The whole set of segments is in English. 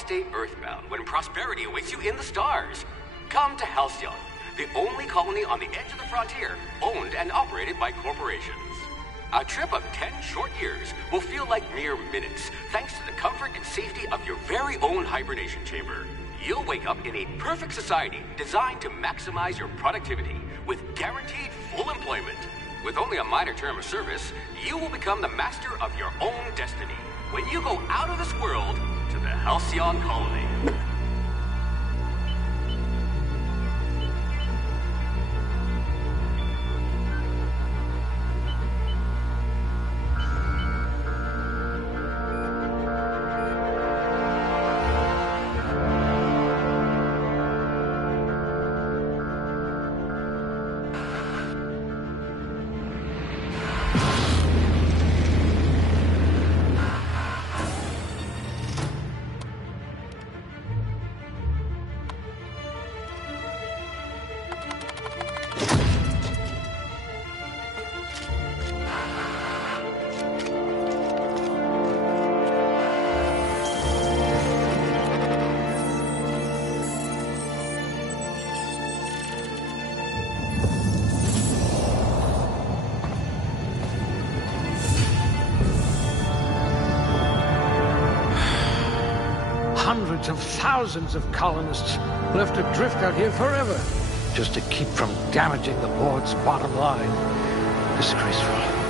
stay earthbound when prosperity awaits you in the stars? Come to Halcyon, the only colony on the edge of the frontier, owned and operated by corporations. A trip of 10 short years will feel like mere minutes, thanks to the comfort and safety of your very own hibernation chamber. You'll wake up in a perfect society designed to maximize your productivity with guaranteed full employment. With only a minor term of service, you will become the master of your own destiny when you go out of this world to the Halcyon Colony. Hundreds of thousands of colonists left adrift out here forever, just to keep from damaging the board's bottom line. Disgraceful.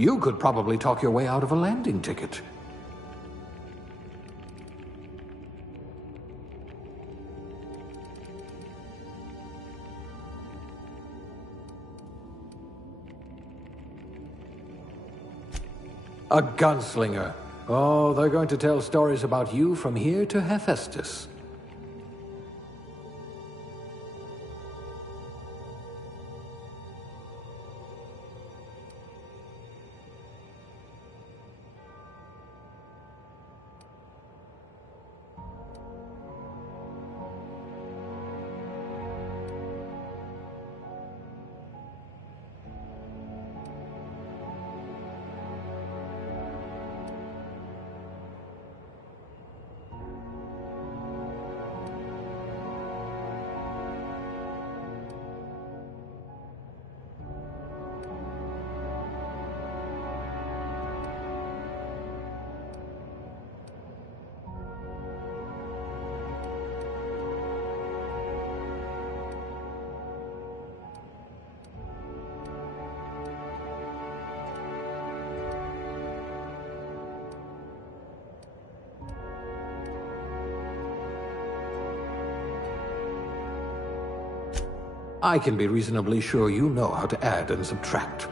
You could probably talk your way out of a landing ticket. A gunslinger. Oh, they're going to tell stories about you from here to Hephaestus. I can be reasonably sure you know how to add and subtract.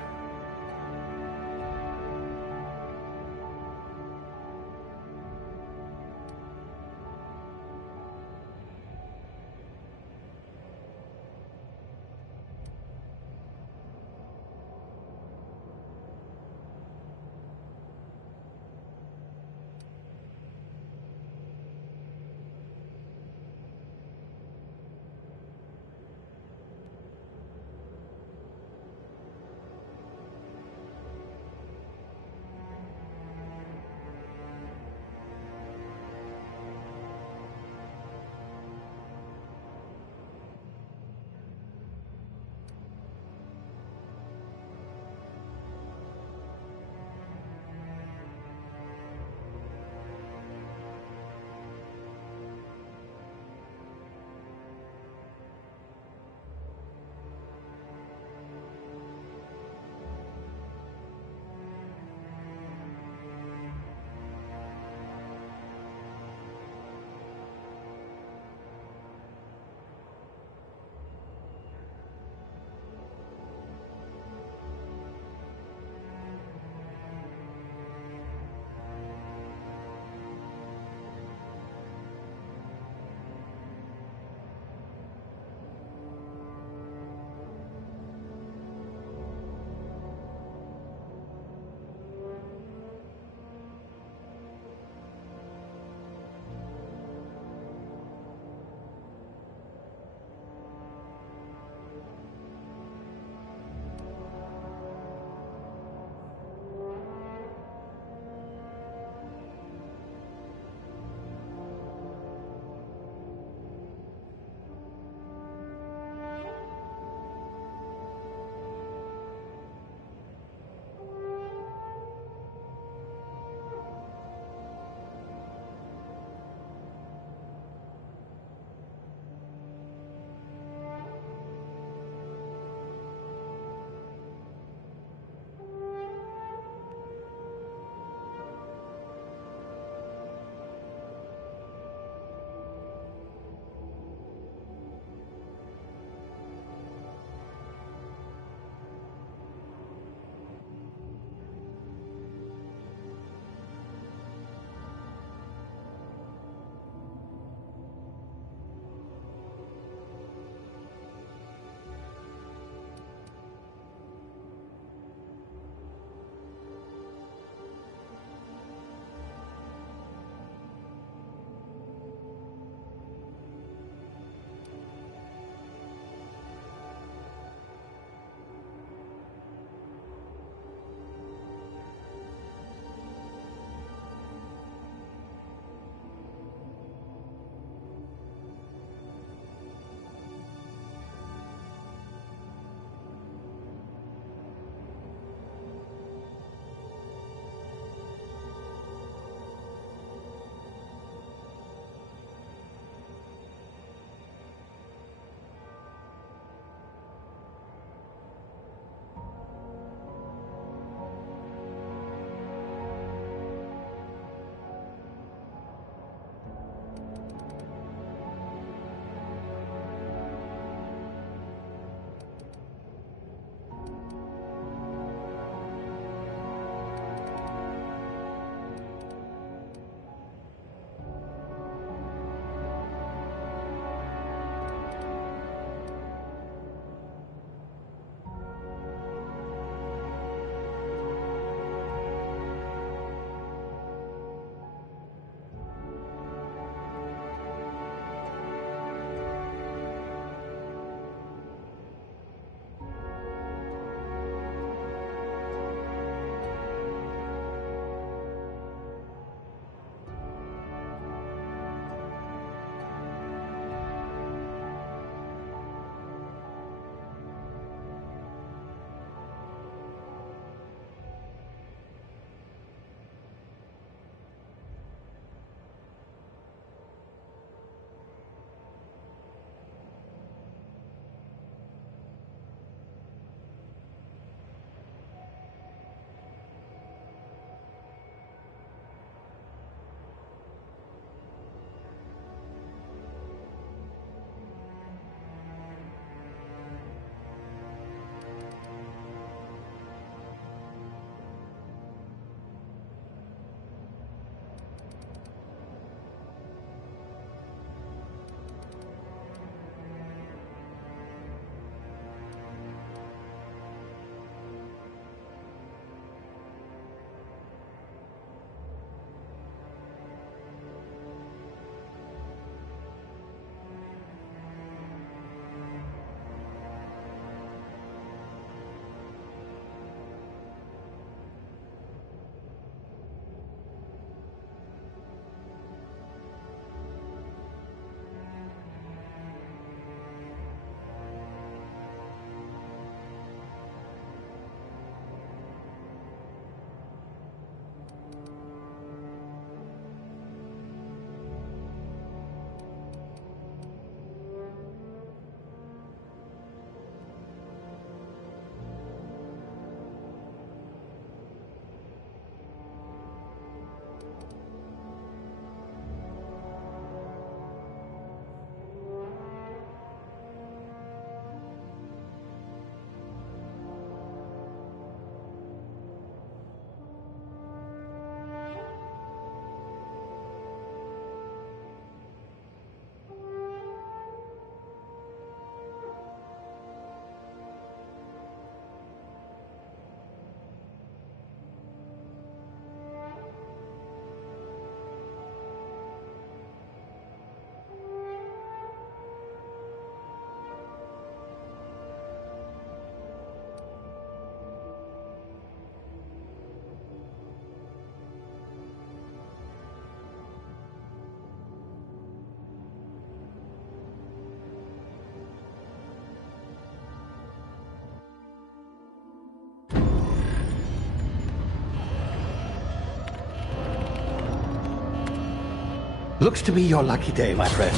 Looks to be your lucky day, my friend.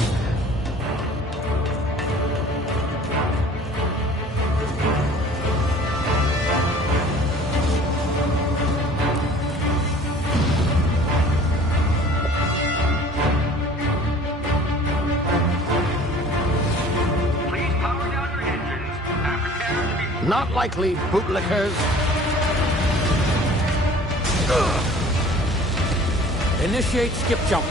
Please power down your engines and prepare to be... Not likely, bootlickers. Initiate skip jump.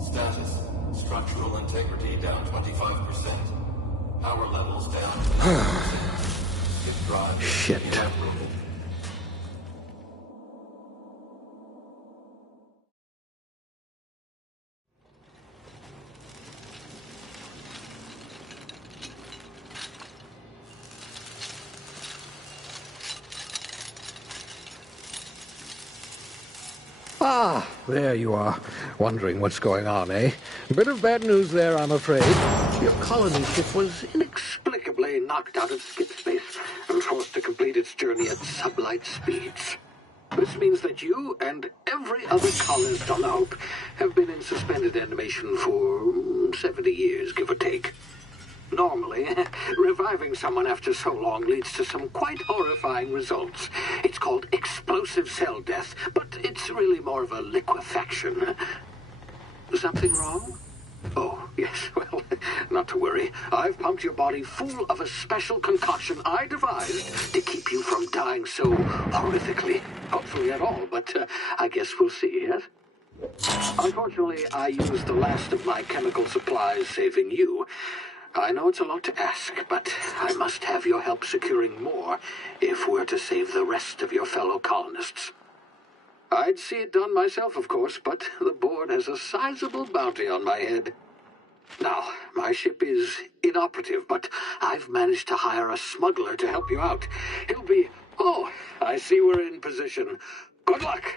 Status. Structural integrity down 25%. Power levels down 10%. Hip drive Shit. evaporated. Ah, there you are. Wondering what's going on, eh? Bit of bad news there, I'm afraid. Your colony ship was inexplicably knocked out of skip space and forced to complete its journey at sublight speeds. This means that you and every other colonist on the Hope have been in suspended animation for 70 years, give or take. Normally, reviving someone after so long leads to some quite horrifying results. It's called explosive cell death, but it's really more of a liquefaction. Something wrong? Oh, yes, well, not to worry. I've pumped your body full of a special concoction I devised to keep you from dying so horrifically. Hopefully at all, but I guess we'll see, yes? Unfortunately, I used the last of my chemical supplies saving you. I know it's a lot to ask, but I must have your help securing more if we're to save the rest of your fellow colonists. I'd see it done myself, of course, but the board has a sizable bounty on my head. Now, my ship is inoperative, but I've managed to hire a smuggler to help you out. He'll be... Oh, I see we're in position. Good luck!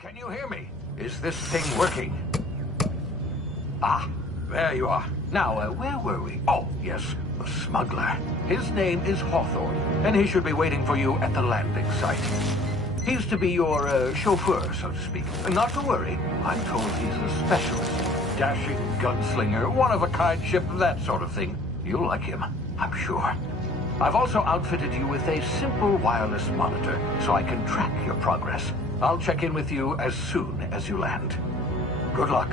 Can you hear me? Is this thing working? Ah, there you are. Now, where were we? Oh, yes, the smuggler. His name is Hawthorne, and he should be waiting for you at the landing site. He's to be your chauffeur, so to speak. Not to worry, I'm told he's a specialist. Dashing gunslinger, one-of-a-kind ship, that sort of thing. You'll like him, I'm sure. I've also outfitted you with a simple wireless monitor, so I can track your progress. I'll check in with you as soon as you land. Good luck.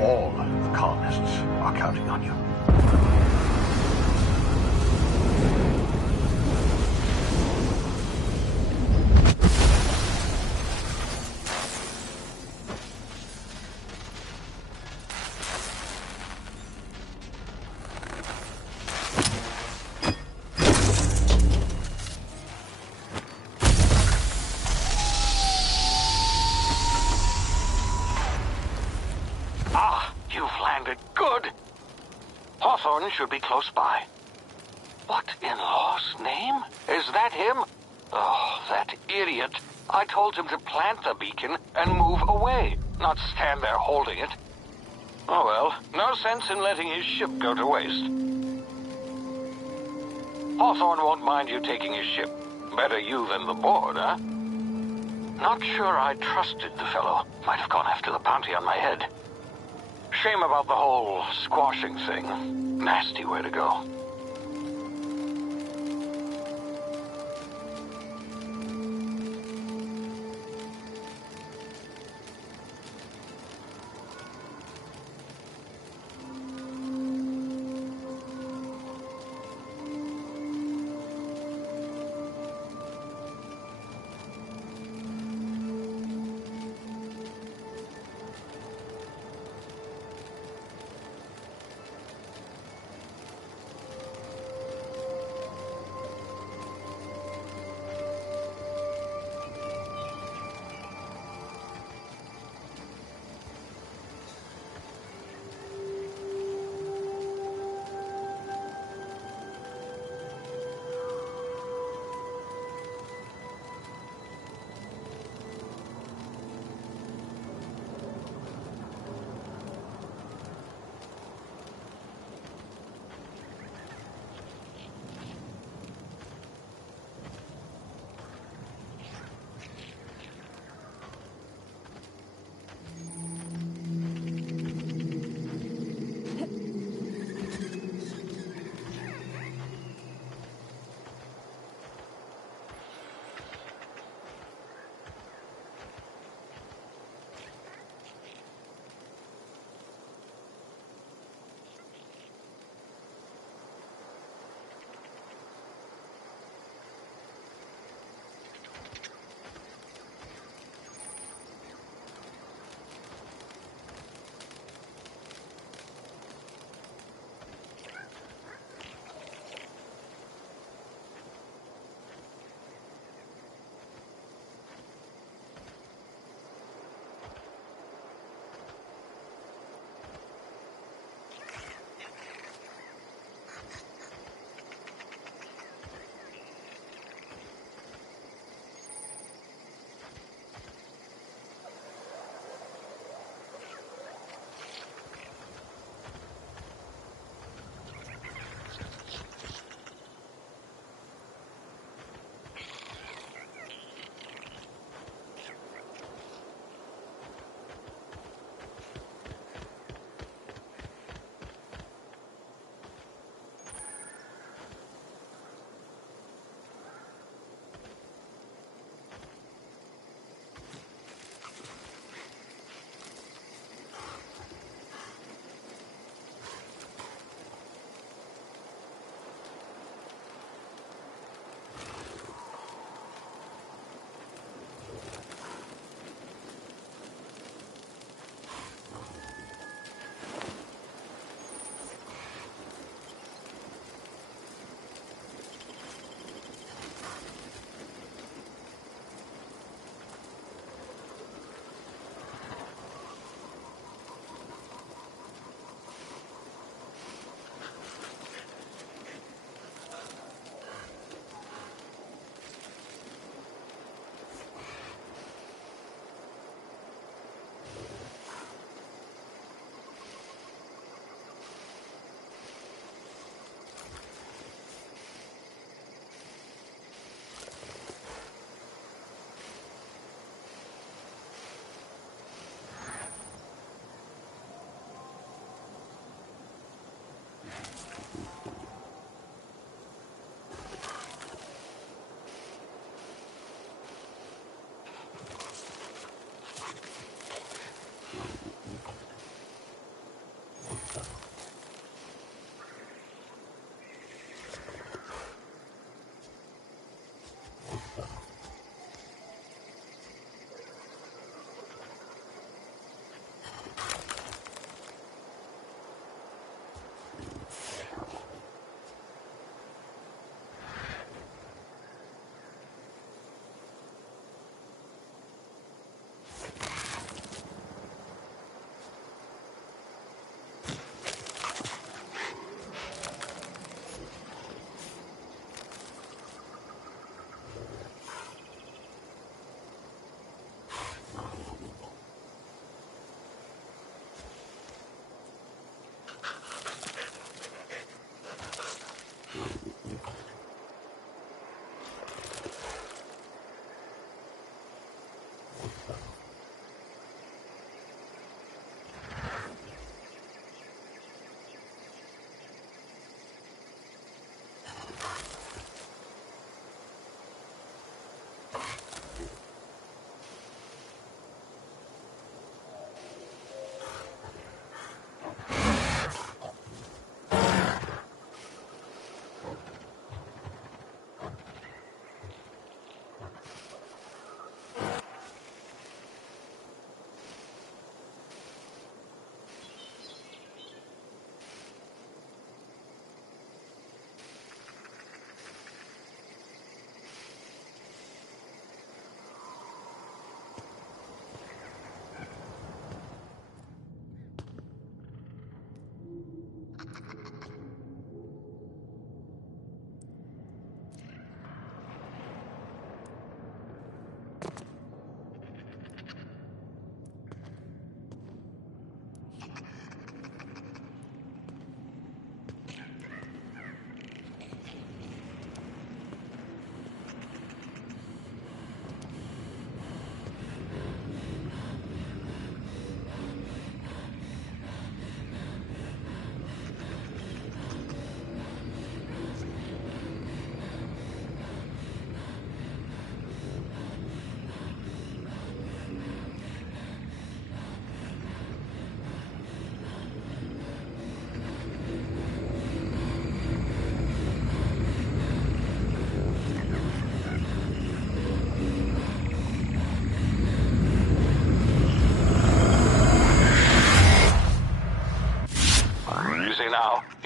All the colonists are counting on you. Hawthorne should be close by. What in law's name? Is that him? Oh, that idiot. I told him to plant the beacon and move away, not stand there holding it. Oh well, no sense in letting his ship go to waste. Hawthorne won't mind you taking his ship. Better you than the board, huh? Not sure I trusted the fellow. Might have gone after the bounty on my head. Shame about the whole squashing thing. Nasty way to go.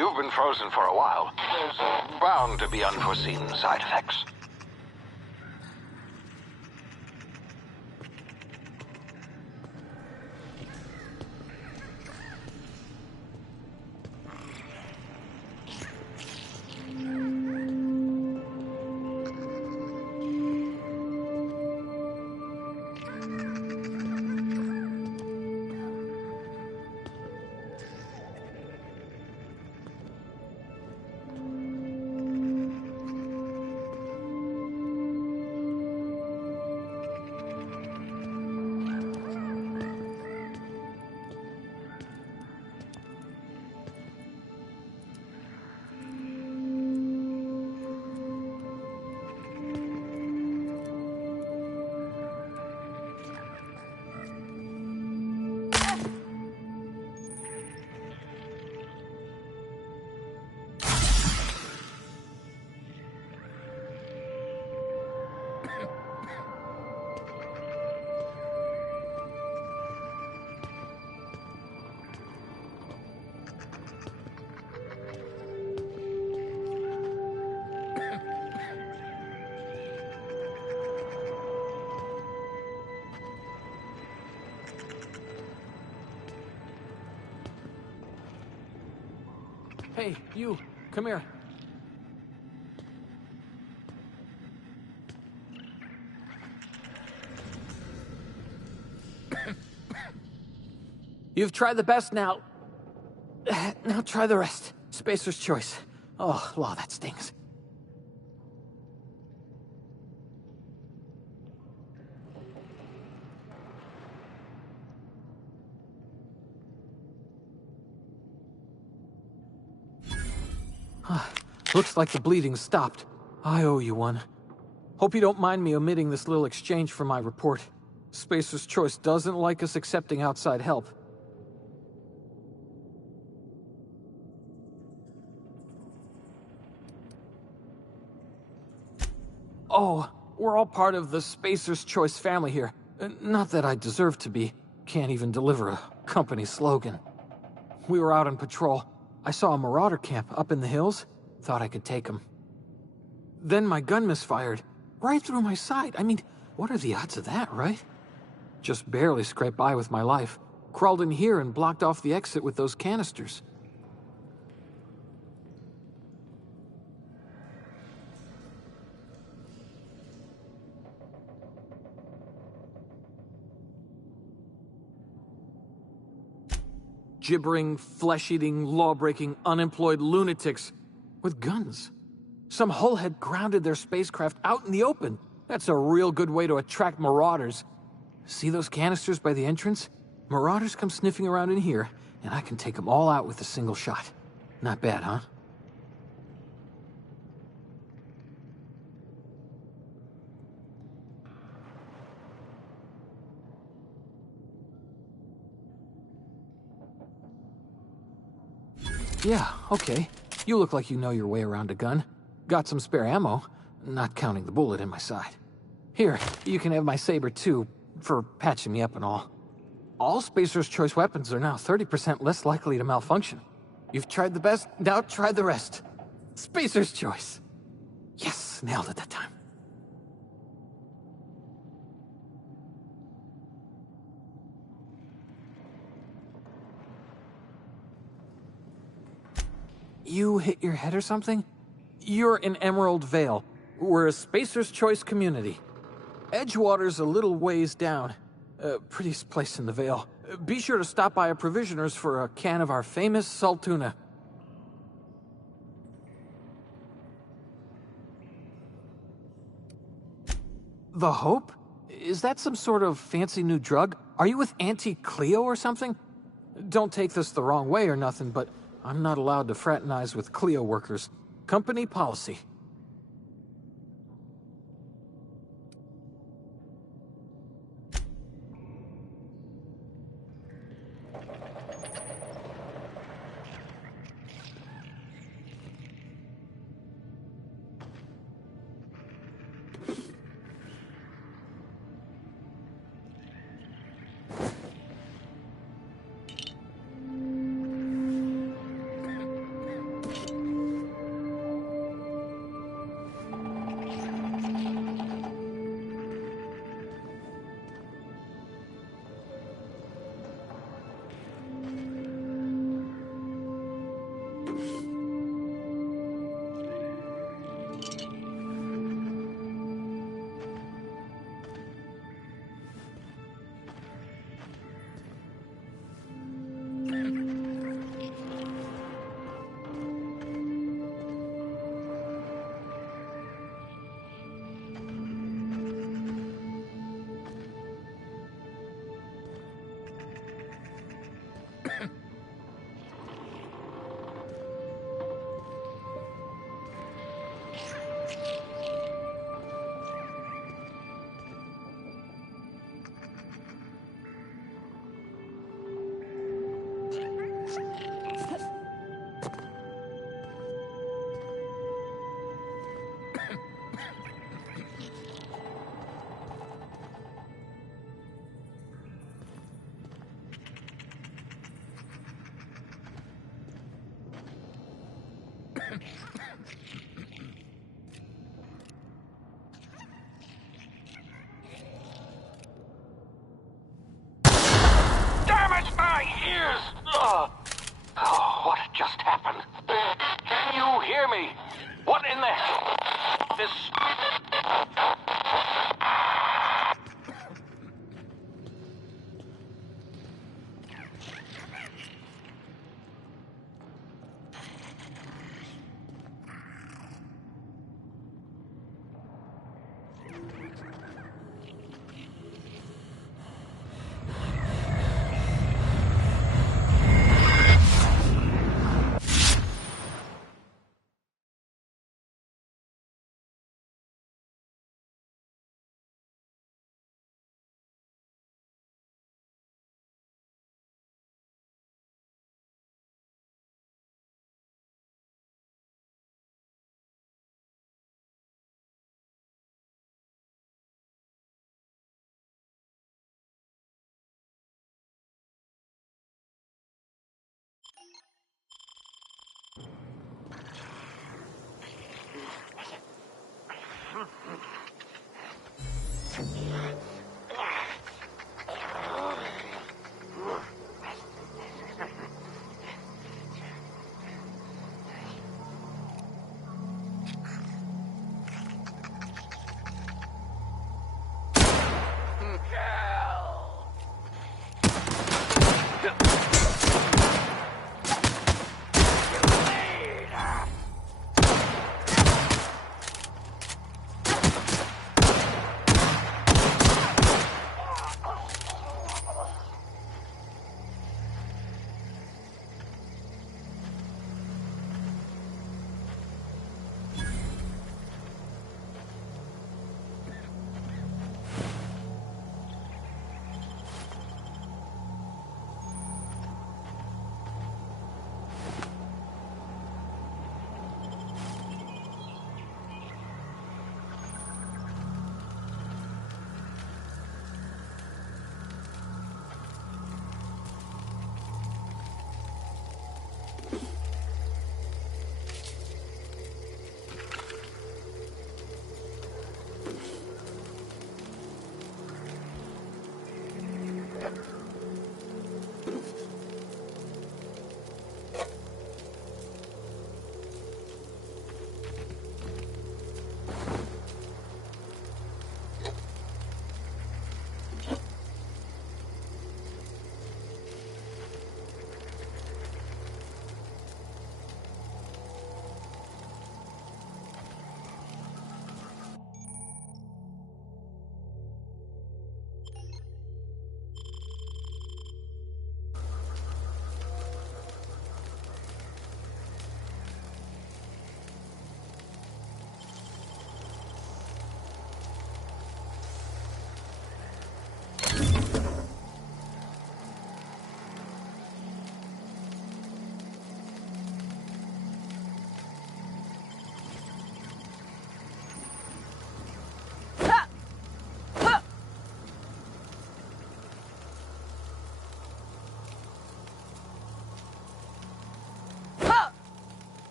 You've been frozen for a while. There's bound to be unforeseen side effects. Hey, you, come here. You've tried the best now. Now try the rest. Spacer's choice. Oh, law, that stings. Looks like the bleeding stopped. I owe you one. Hope you don't mind me omitting this little exchange from my report. Spacer's Choice doesn't like us accepting outside help. Oh, we're all part of the Spacer's Choice family here. Not that I deserve to be. Can't even deliver a company slogan. We were out on patrol. I saw a marauder camp up in the hills. Thought I could take him. Then my gun misfired. Right through my side. I mean, what are the odds of that, right? Just barely scraped by with my life. Crawled in here and blocked off the exit with those canisters. Gibbering, flesh-eating, law-breaking, unemployed lunatics with guns. Some hullhead grounded their spacecraft out in the open. That's a real good way to attract marauders. See those canisters by the entrance? Marauders come sniffing around in here, and I can take them all out with a single shot. Not bad, huh? Yeah, okay. You look like you know your way around a gun. Got some spare ammo, not counting the bullet in my side. Here, you can have my saber too, for patching me up and all. All Spacer's Choice weapons are now 30% less likely to malfunction. You've tried the best, now try the rest. Spacer's Choice. Yes, nailed it that time. You hit your head or something? You're in Emerald Vale. We're a Spacer's Choice community. Edgewater's a little ways down. Prettiest place in the Vale. Be sure to stop by a provisioner's for a can of our famous salt tuna. The Hope? Is that some sort of fancy new drug? Are you with Auntie Cleo or something? Don't take this the wrong way or nothing, but I'm not allowed to fraternize with Cleo workers. Company policy. Damn it, my ears! Oh, what just happened? Can you hear me? What in the hell? This...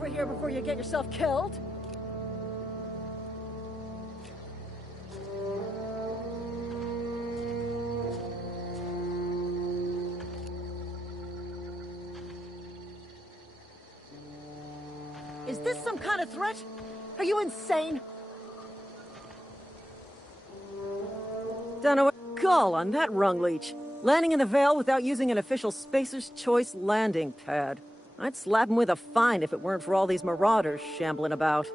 over here before you get yourself killed. Is this some kind of threat? Are you insane? Don't know what to call on that rung leech. Landing in the Vale without using an official Spacer's Choice landing pad. I'd slap him with a fine if it weren't for all these marauders shambling about.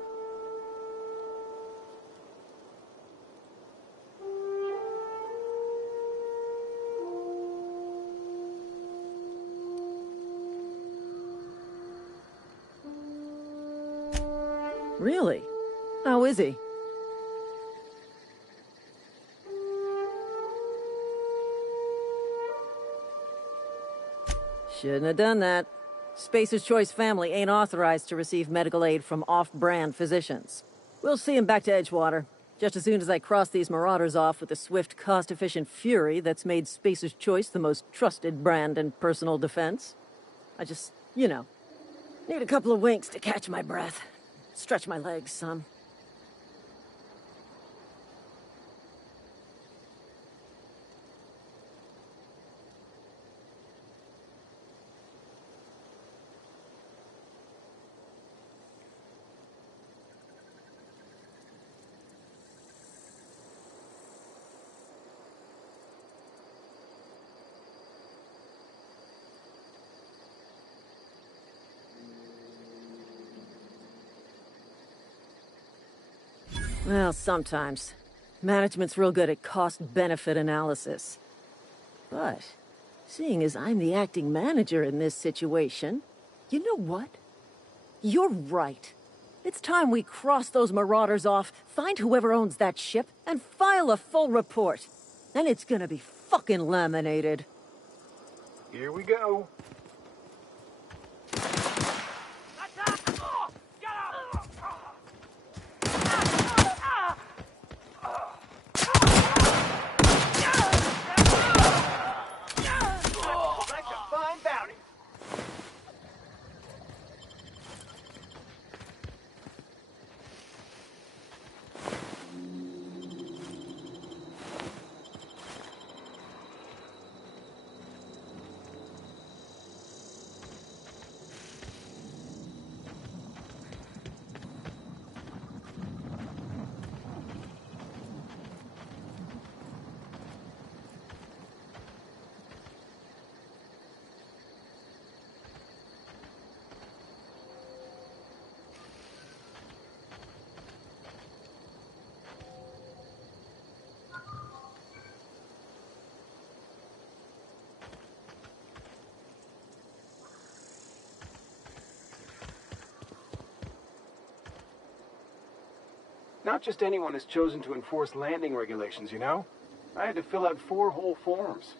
Really? How is he? Shouldn't have done that. Spacer's Choice family ain't authorized to receive medical aid from off-brand physicians. We'll see him back to Edgewater, just as soon as I cross these marauders off with the swift, cost-efficient fury that's made Spacer's Choice the most trusted brand in personal defense. I just, you know, need a couple of winks to catch my breath. Stretch my legs some. Well, sometimes. Management's real good at cost-benefit analysis. But, seeing as I'm the acting manager in this situation, you know what? You're right. It's time we cross those marauders off, find whoever owns that ship, and file a full report. Then it's gonna be fucking laminated. Here we go. Not just anyone has chosen to enforce landing regulations, you know? I had to fill out 4 whole forms.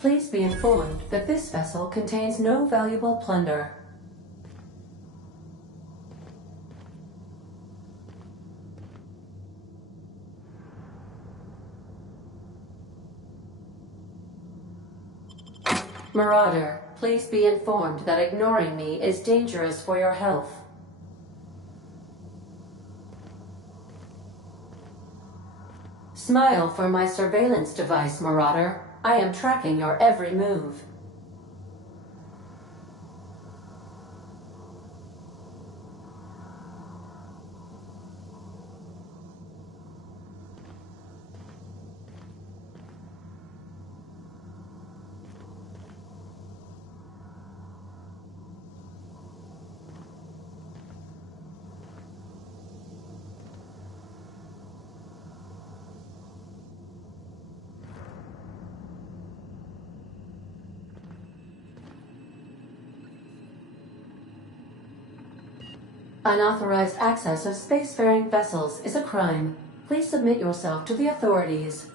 Please be informed that this vessel contains no valuable plunder. Marauder, please be informed that ignoring me is dangerous for your health. Smile for my surveillance device, Marauder. I am tracking your every move. Unauthorized access of spacefaring vessels is a crime. Please submit yourself to the authorities.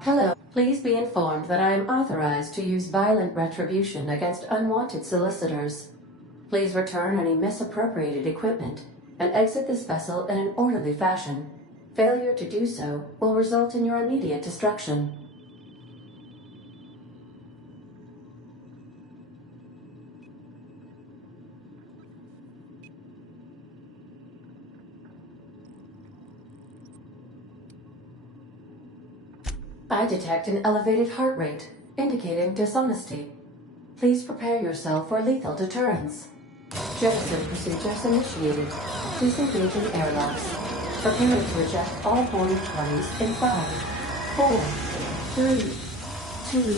Hello. Please be informed that I am authorized to use violent retribution against unwanted solicitors. Please return any misappropriated equipment and exit this vessel in an orderly fashion. Failure to do so will result in your immediate destruction. I detect an elevated heart rate, indicating dishonesty. Please prepare yourself for lethal deterrence. Jettison procedures initiated. Please engage in airlocks. Prepare to eject all boarding parties in 5, 4, 3, 2,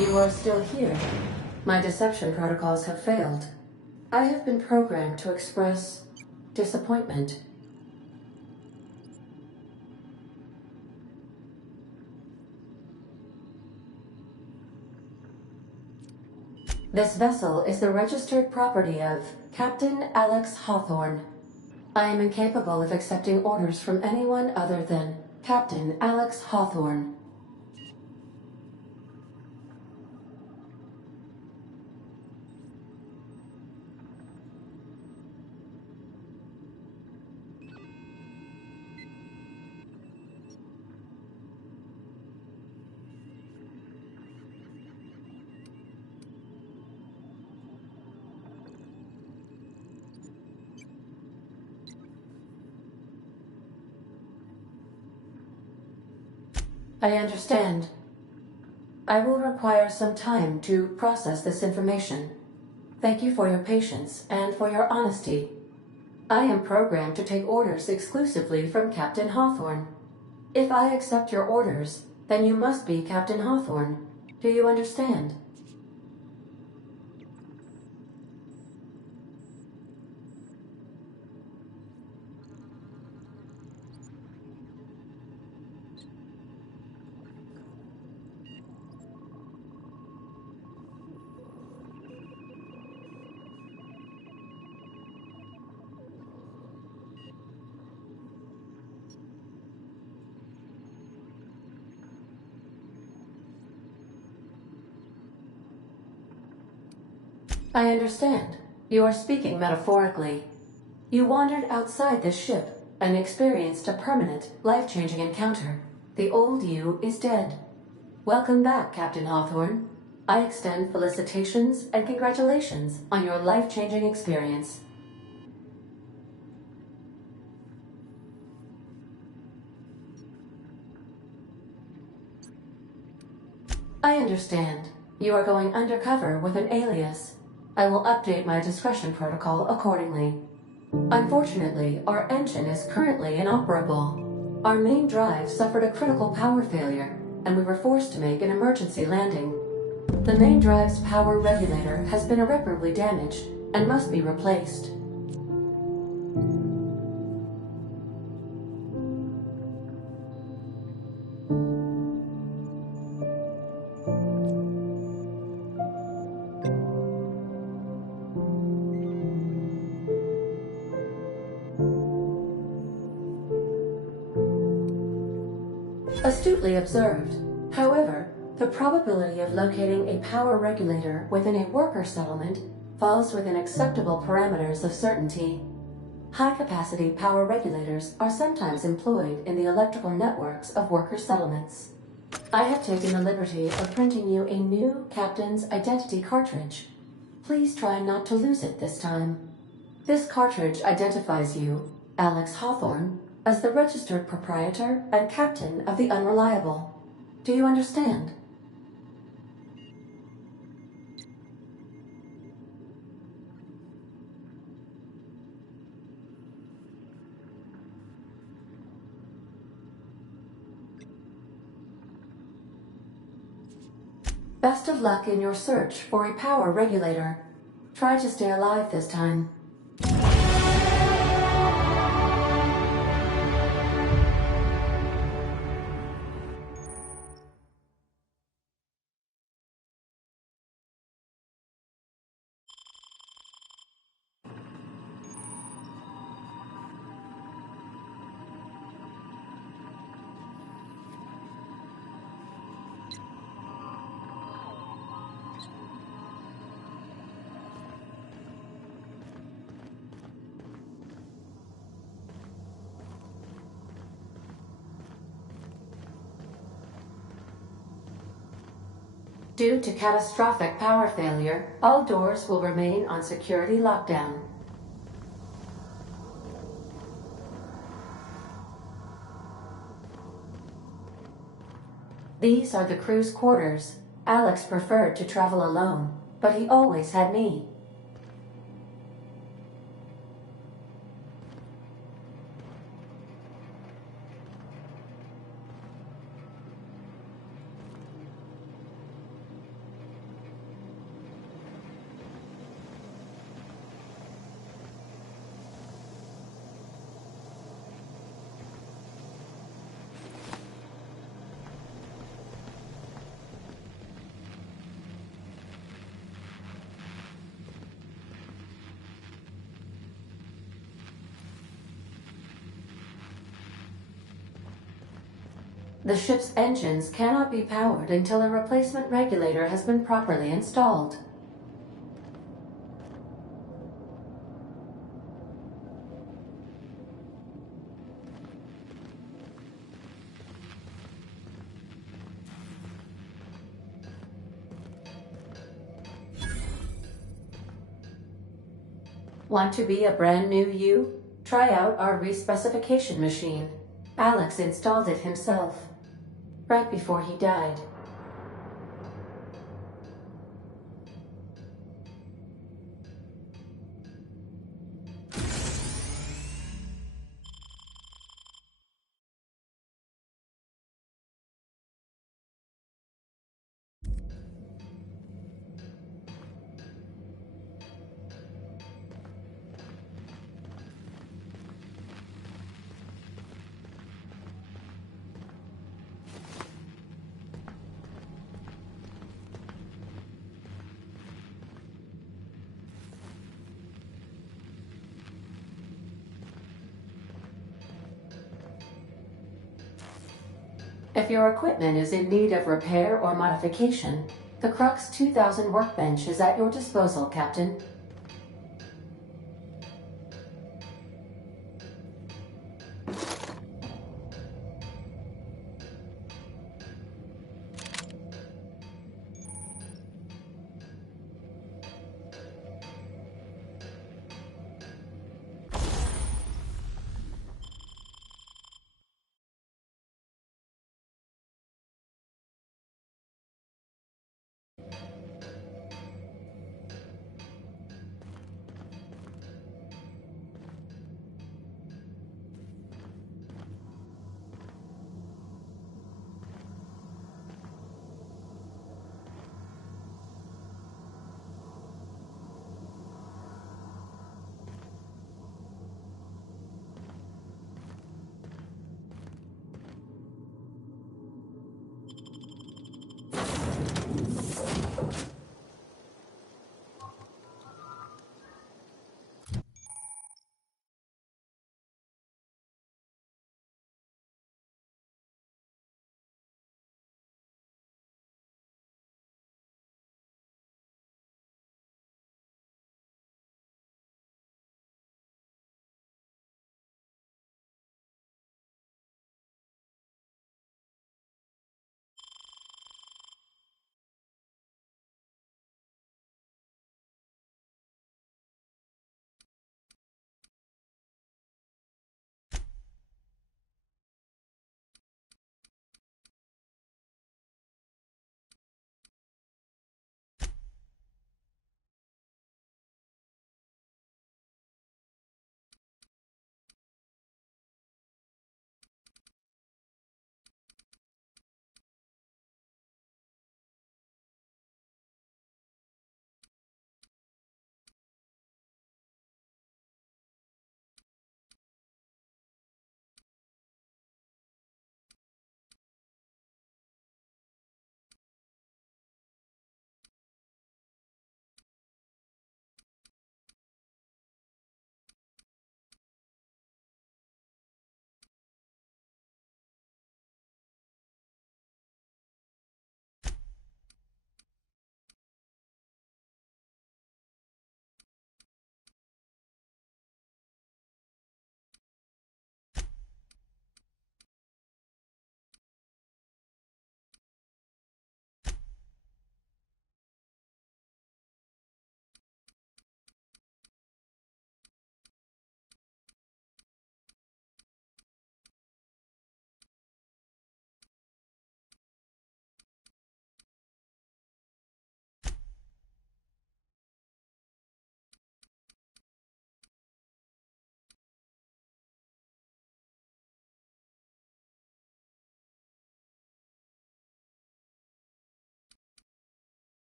1. You are still here. My deception protocols have failed. I have been programmed to express disappointment. This vessel is the registered property of Captain Alex Hawthorne. I am incapable of accepting orders from anyone other than Captain Alex Hawthorne. I understand. I will require some time to process this information. Thank you for your patience and for your honesty. I am programmed to take orders exclusively from Captain Hawthorne. If I accept your orders, then you must be Captain Hawthorne. Do you understand? I understand. You are speaking metaphorically. You wandered outside this ship and experienced a permanent, life-changing encounter. The old you is dead. Welcome back, Captain Hawthorne. I extend felicitations and congratulations on your life-changing experience. I understand. You are going undercover with an alias. I will update my discretion protocol accordingly. Unfortunately, our engine is currently inoperable. Our main drive suffered a critical power failure, and we were forced to make an emergency landing. The main drive's power regulator has been irreparably damaged and must be replaced. Astutely observed. However, the probability of locating a power regulator within a worker settlement falls within acceptable parameters of certainty. High-capacity power regulators are sometimes employed in the electrical networks of worker settlements. I have taken the liberty of printing you a new Captain's Identity cartridge. Please try not to lose it this time. This cartridge identifies you, Alex Hawthorne, as the registered proprietor and captain of the Unreliable. Do you understand? Best of luck in your search for a power regulator. Try to stay alive this time. Due to catastrophic power failure, all doors will remain on security lockdown. These are the crew's quarters. Alex preferred to travel alone, but he always had me. The ship's engines cannot be powered until a replacement regulator has been properly installed. Want to be a brand new you? Try out our respecification machine. Alex installed it himself, right before he died. If your equipment is in need of repair or modification, the Crux 2000 workbench is at your disposal, Captain.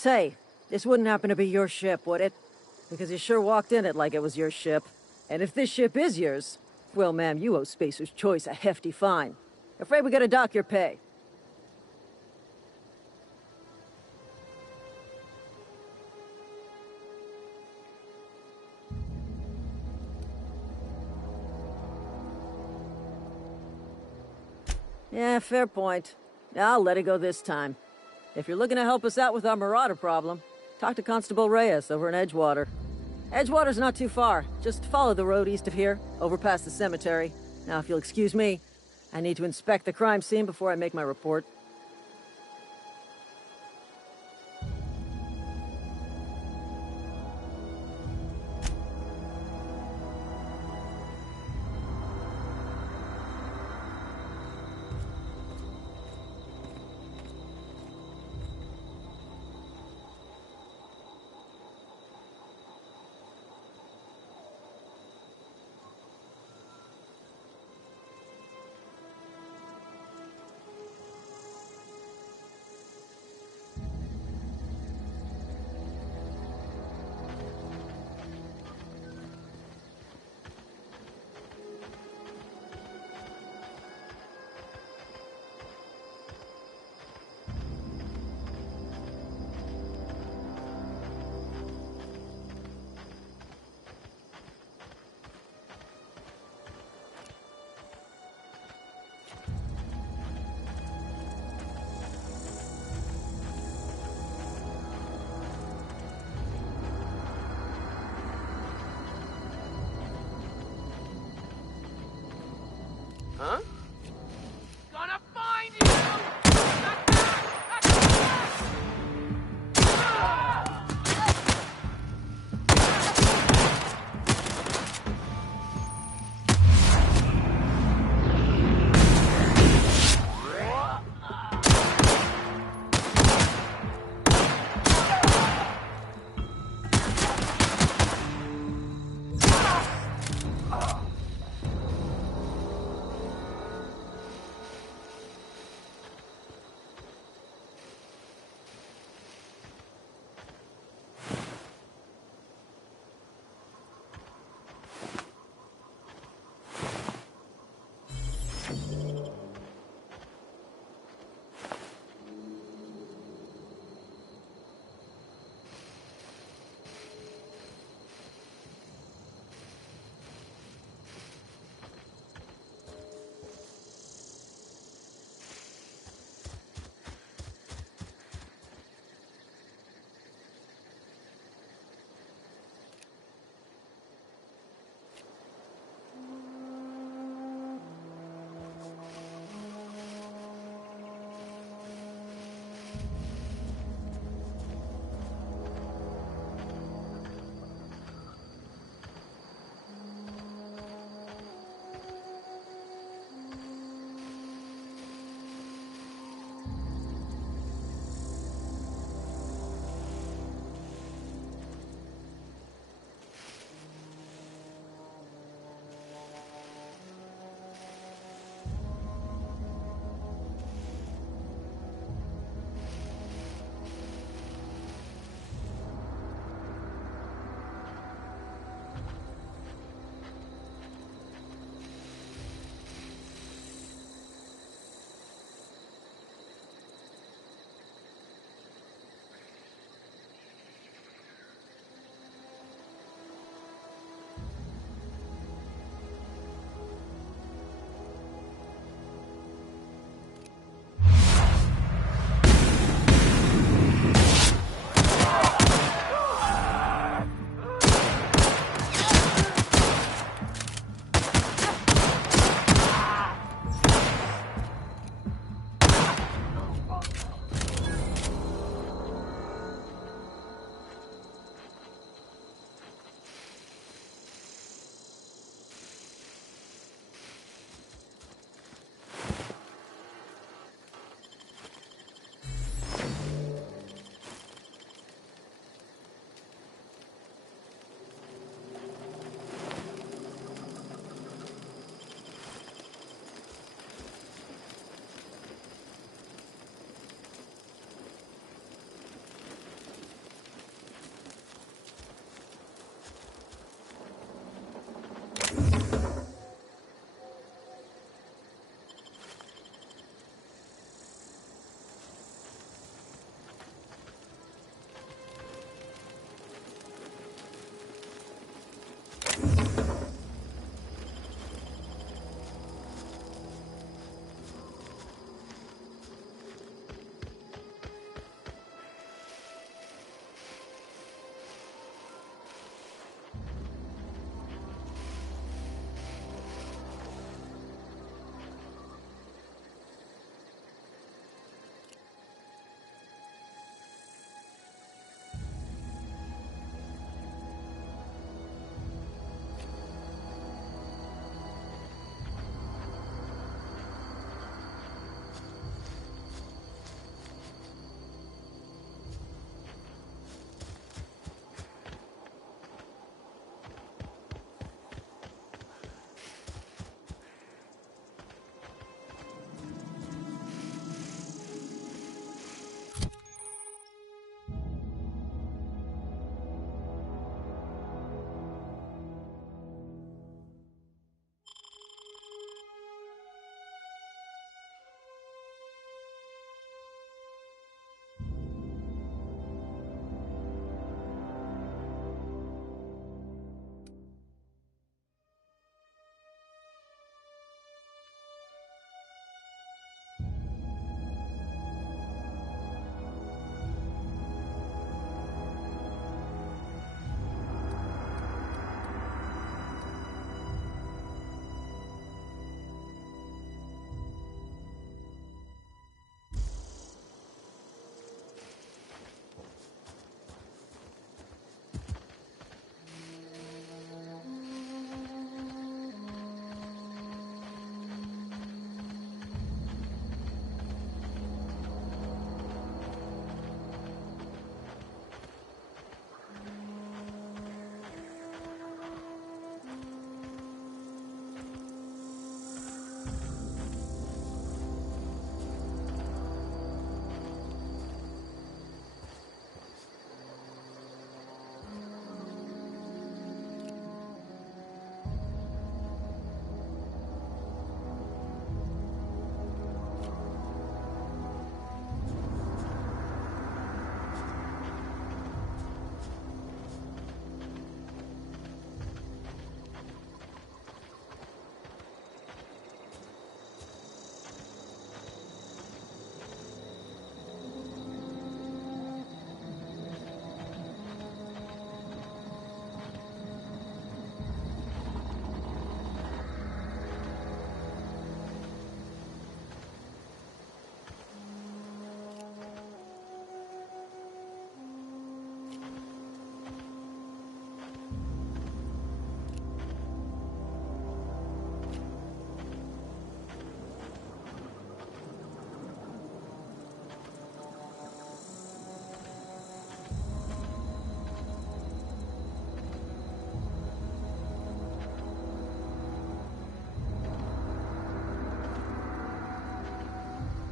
Say, this wouldn't happen to be your ship, would it? Because you sure walked in it like it was your ship. And if this ship is yours, well, ma'am, you owe Spacer's Choice a hefty fine. Afraid we gotta dock your pay. Yeah, fair point. I'll let it go this time. If you're looking to help us out with our Marauder problem, talk to Constable Reyes over in Edgewater. Edgewater's not too far. Just follow the road east of here, over past the cemetery. Now, if you'll excuse me, I need to inspect the crime scene before I make my report.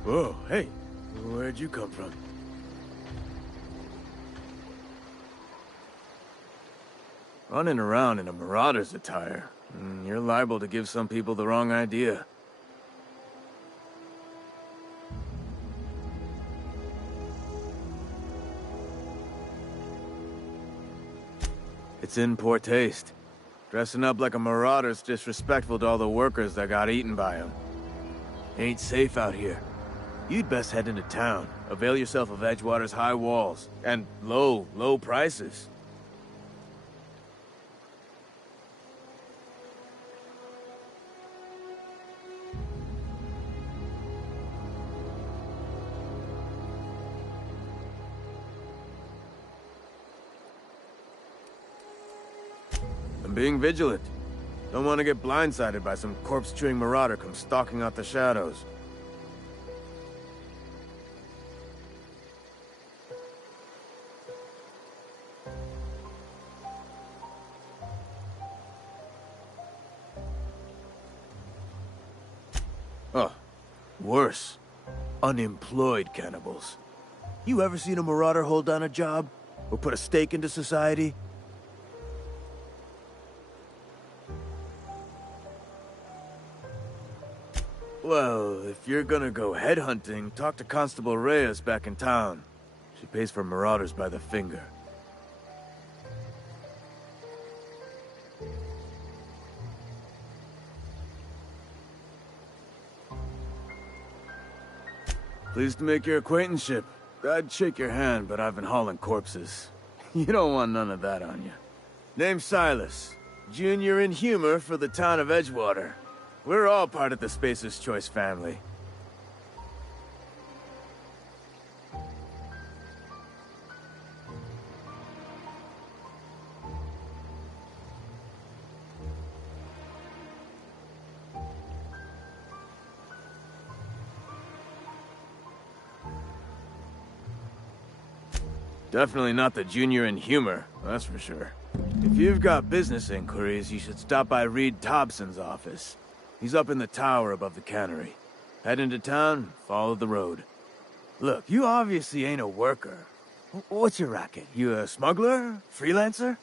Whoa, hey, where'd you come from? Running around in a Marauder's attire. You're liable to give some people the wrong idea. It's in poor taste. Dressing up like a Marauder's disrespectful to all the workers that got eaten by him. Ain't safe out here. You'd best head into town. Avail yourself of Edgewater's high walls. And low prices. I'm being vigilant. Don't want to get blindsided by some corpse-chewing marauder come stalking out the shadows. Oh, worse. Unemployed cannibals. You ever seen a marauder hold down a job? Or put a stake into society? Well, if you're gonna go headhunting, talk to Constable Reyes back in town. She pays for marauders by the finger. Pleased to make your acquaintanceship. I'd shake your hand, but I've been hauling corpses. You don't want none of that on you. Name's Silas. Junior in humor for the town of Edgewater. We're all part of the Spacer's Choice family. Definitely not the junior in humor, that's for sure. If you've got business inquiries, you should stop by Reed Thompson's office. He's up in the tower above the cannery. Head into town, follow the road. Look, you obviously ain't a worker. What's your racket? You a smuggler? Freelancer?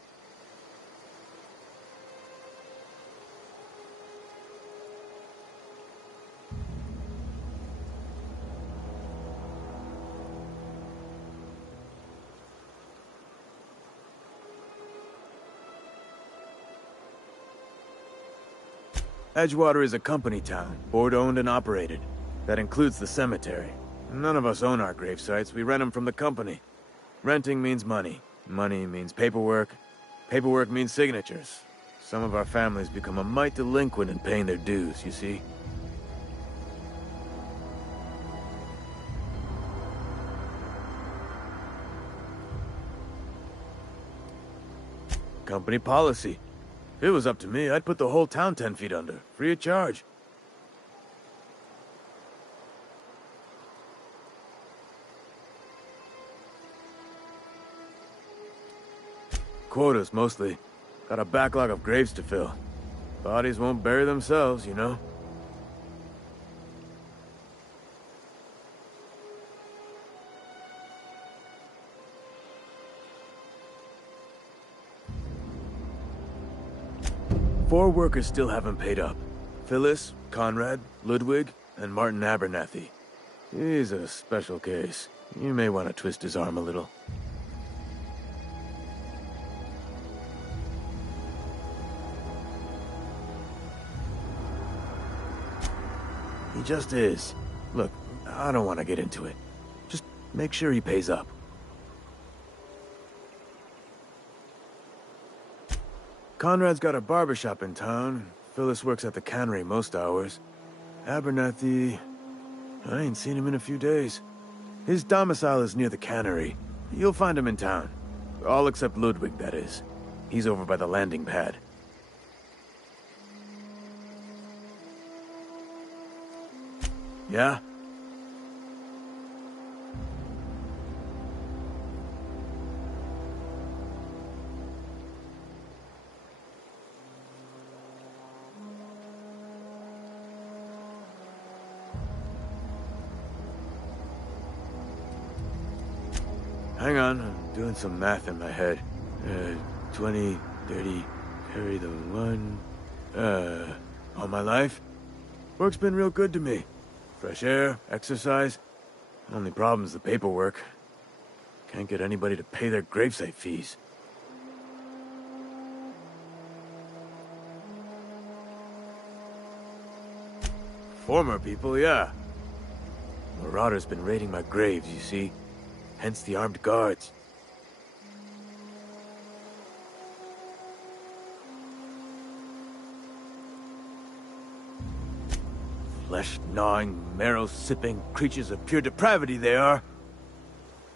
Edgewater is a company town, board-owned and operated. That includes the cemetery. None of us own our grave sites, we rent them from the company. Renting means money. Money means paperwork. Paperwork means signatures. Some of our families become a mite delinquent in paying their dues, you see? Company policy. If it was up to me, I'd put the whole town 10 feet under, free of charge. Quotas, mostly. Got a backlog of graves to fill. Bodies won't bury themselves, you know? Four workers still haven't paid up. Phyllis, Conrad, Ludwig, and Martin Abernathy. He's a special case. You may want to twist his arm a little. He just is. Look, I don't want to get into it. Just make sure he pays up. Conrad's got a barbershop in town. Phyllis works at the cannery most hours. Abernathy... I ain't seen him in a few days. His domicile is near the cannery. You'll find him in town. All except Ludwig, that is. He's over by the landing pad. Yeah? Hang on, I'm doing some math in my head. 20, 30, carry the 1. All my life? Work's been real good to me. Fresh air, exercise. Only problem's the paperwork. Can't get anybody to pay their gravesite fees. Former people, yeah. Marauders been raiding my graves, you see. Hence the armed guards. Flesh-gnawing, marrow-sipping creatures of pure depravity they are.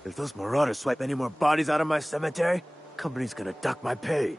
If those marauders swipe any more bodies out of my cemetery, company's gonna duck my pay.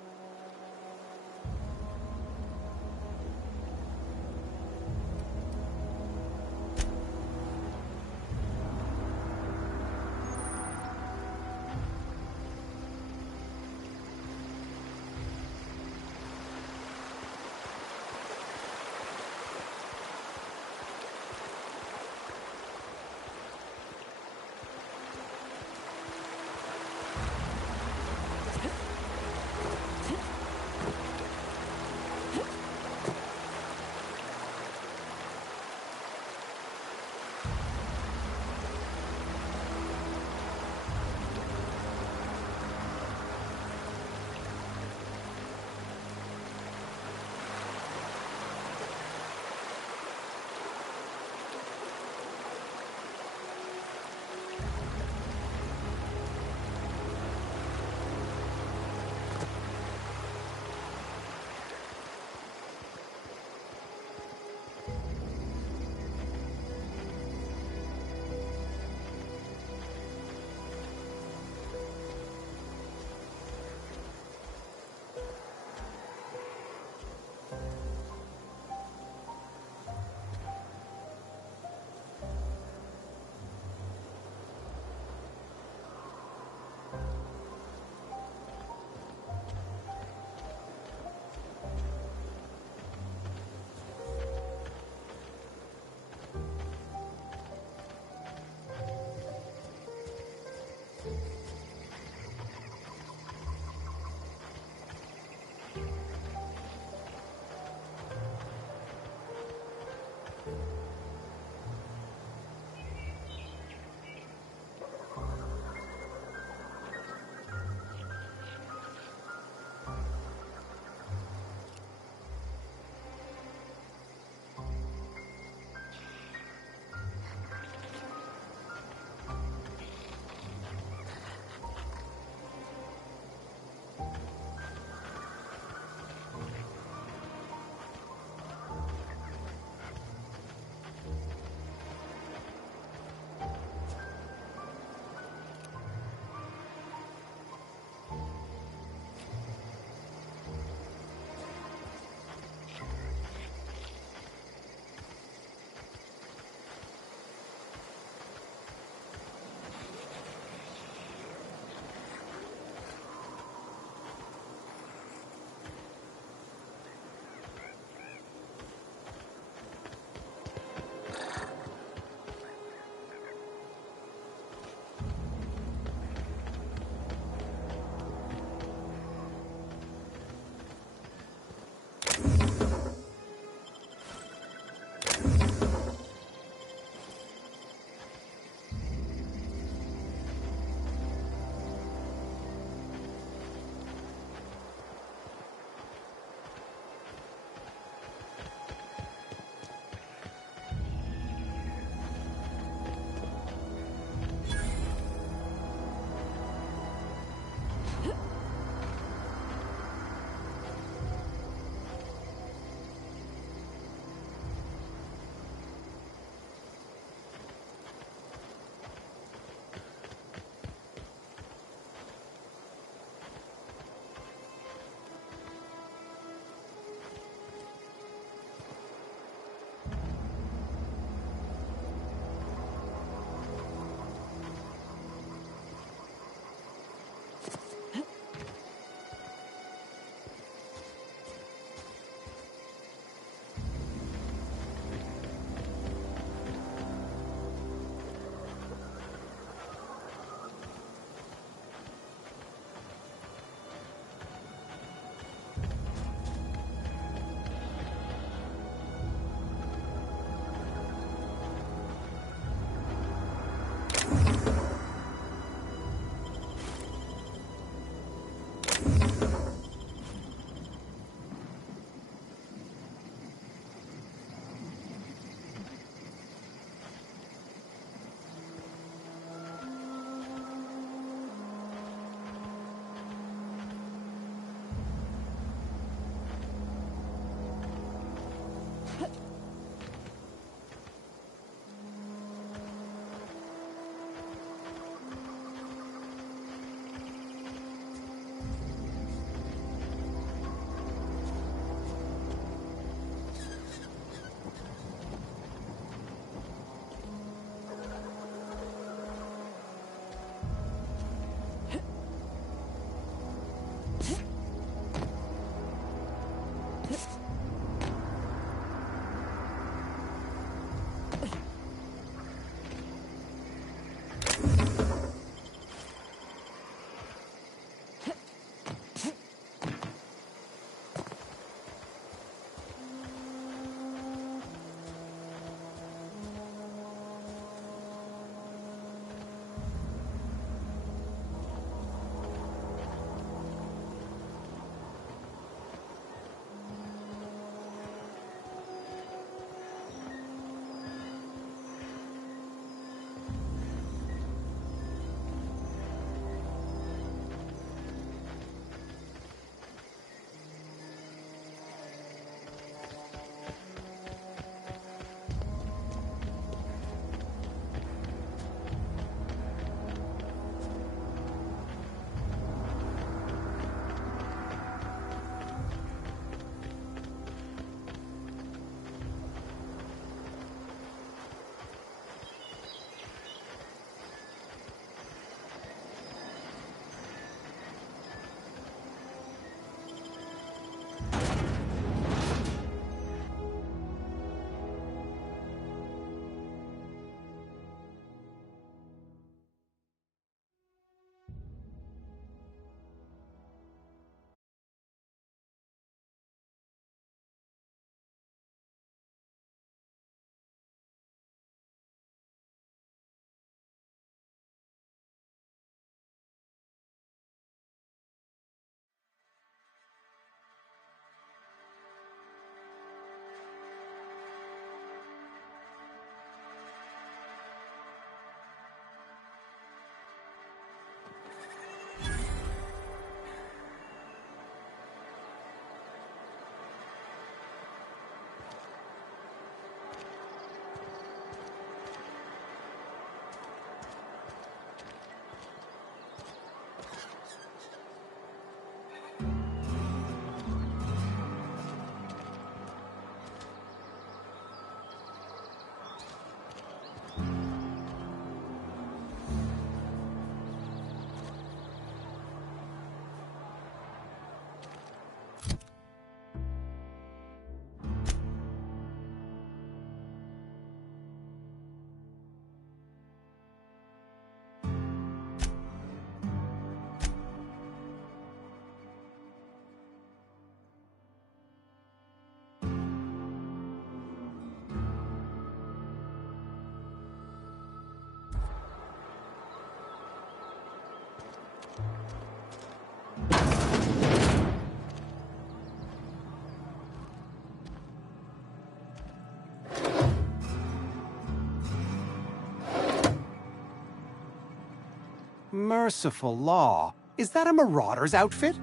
Merciful law. Is that a marauder's outfit?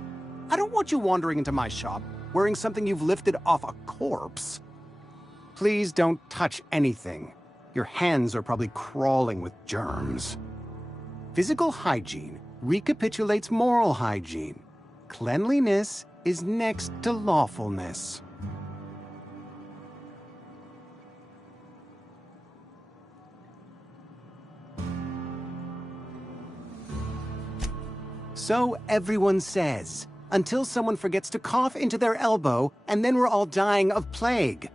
I don't want you wandering into my shop wearing something you've lifted off a corpse. Please don't touch anything. Your hands are probably crawling with germs. Physical hygiene recapitulates moral hygiene. Cleanliness is next to lawfulness. So everyone says, until someone forgets to cough into their elbow, and then we're all dying of plague.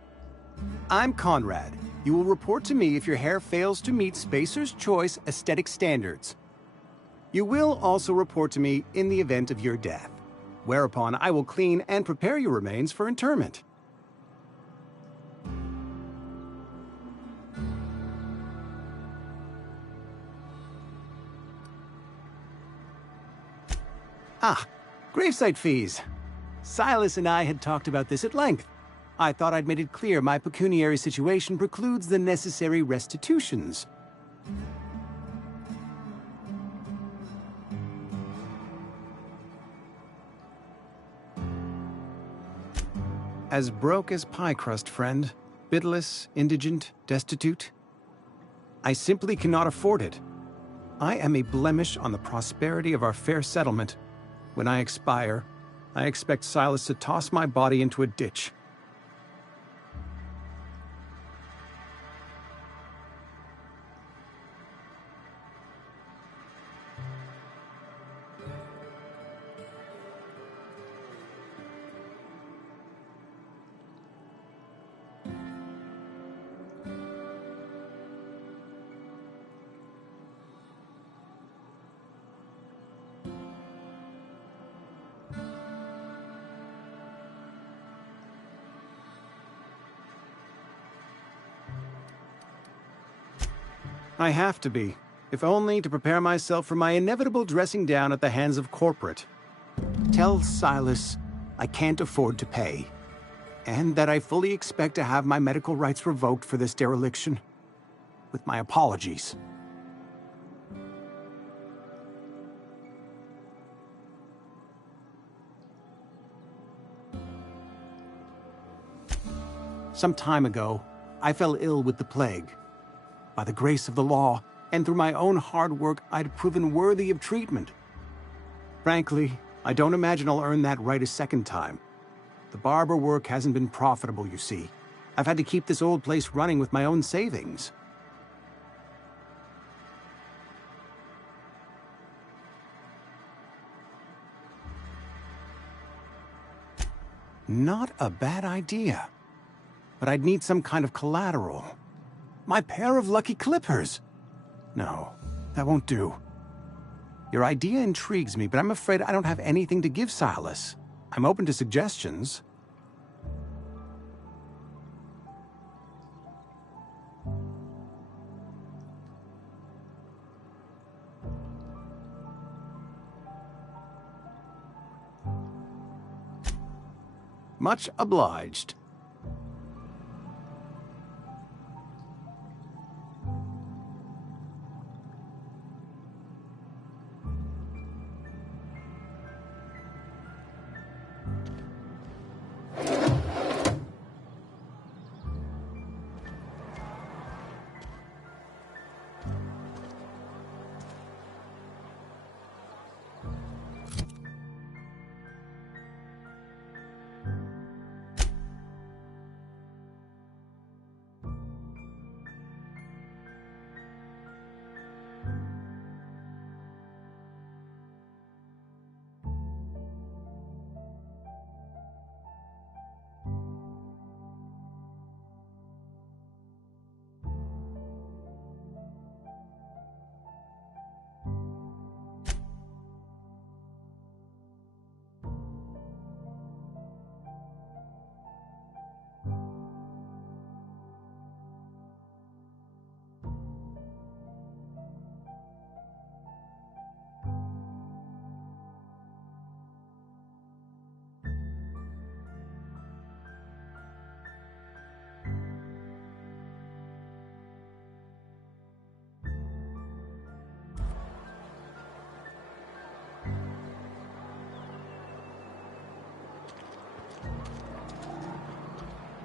I'm Conrad. You will report to me if your hair fails to meet Spacer's Choice aesthetic standards. You will also report to me in the event of your death, whereupon I will clean and prepare your remains for interment. Ah, gravesite fees. Silas and I had talked about this at length. I thought I'd made it clear my pecuniary situation precludes the necessary restitutions. As broke as pie crust, friend. Bidless, indigent, destitute. I simply cannot afford it. I am a blemish on the prosperity of our fair settlement. When I expire, I expect Silas to toss my body into a ditch. I have to be, if only to prepare myself for my inevitable dressing down at the hands of corporate. Tell Silas I can't afford to pay, and that I fully expect to have my medical rights revoked for this dereliction. With my apologies. Some time ago, I fell ill with the plague. By the grace of the law, and through my own hard work, I'd proven worthy of treatment. Frankly, I don't imagine I'll earn that right a second time. The barber work hasn't been profitable, you see. I've had to keep this old place running with my own savings. Not a bad idea. But I'd need some kind of collateral. My pair of lucky clippers! No, that won't do. Your idea intrigues me, but I'm afraid I don't have anything to give Silas. I'm open to suggestions. Much obliged.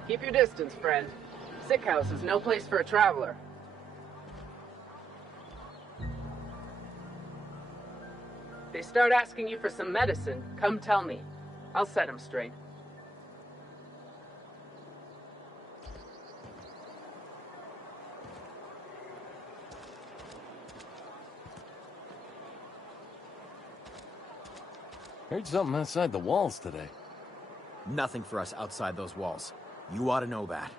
Keep your distance, friend. Sick house is no place for a traveler. They start asking you for some medicine, come tell me. I'll set them straight. Heard something outside the walls today. Nothing for us outside those walls. You ought to know that.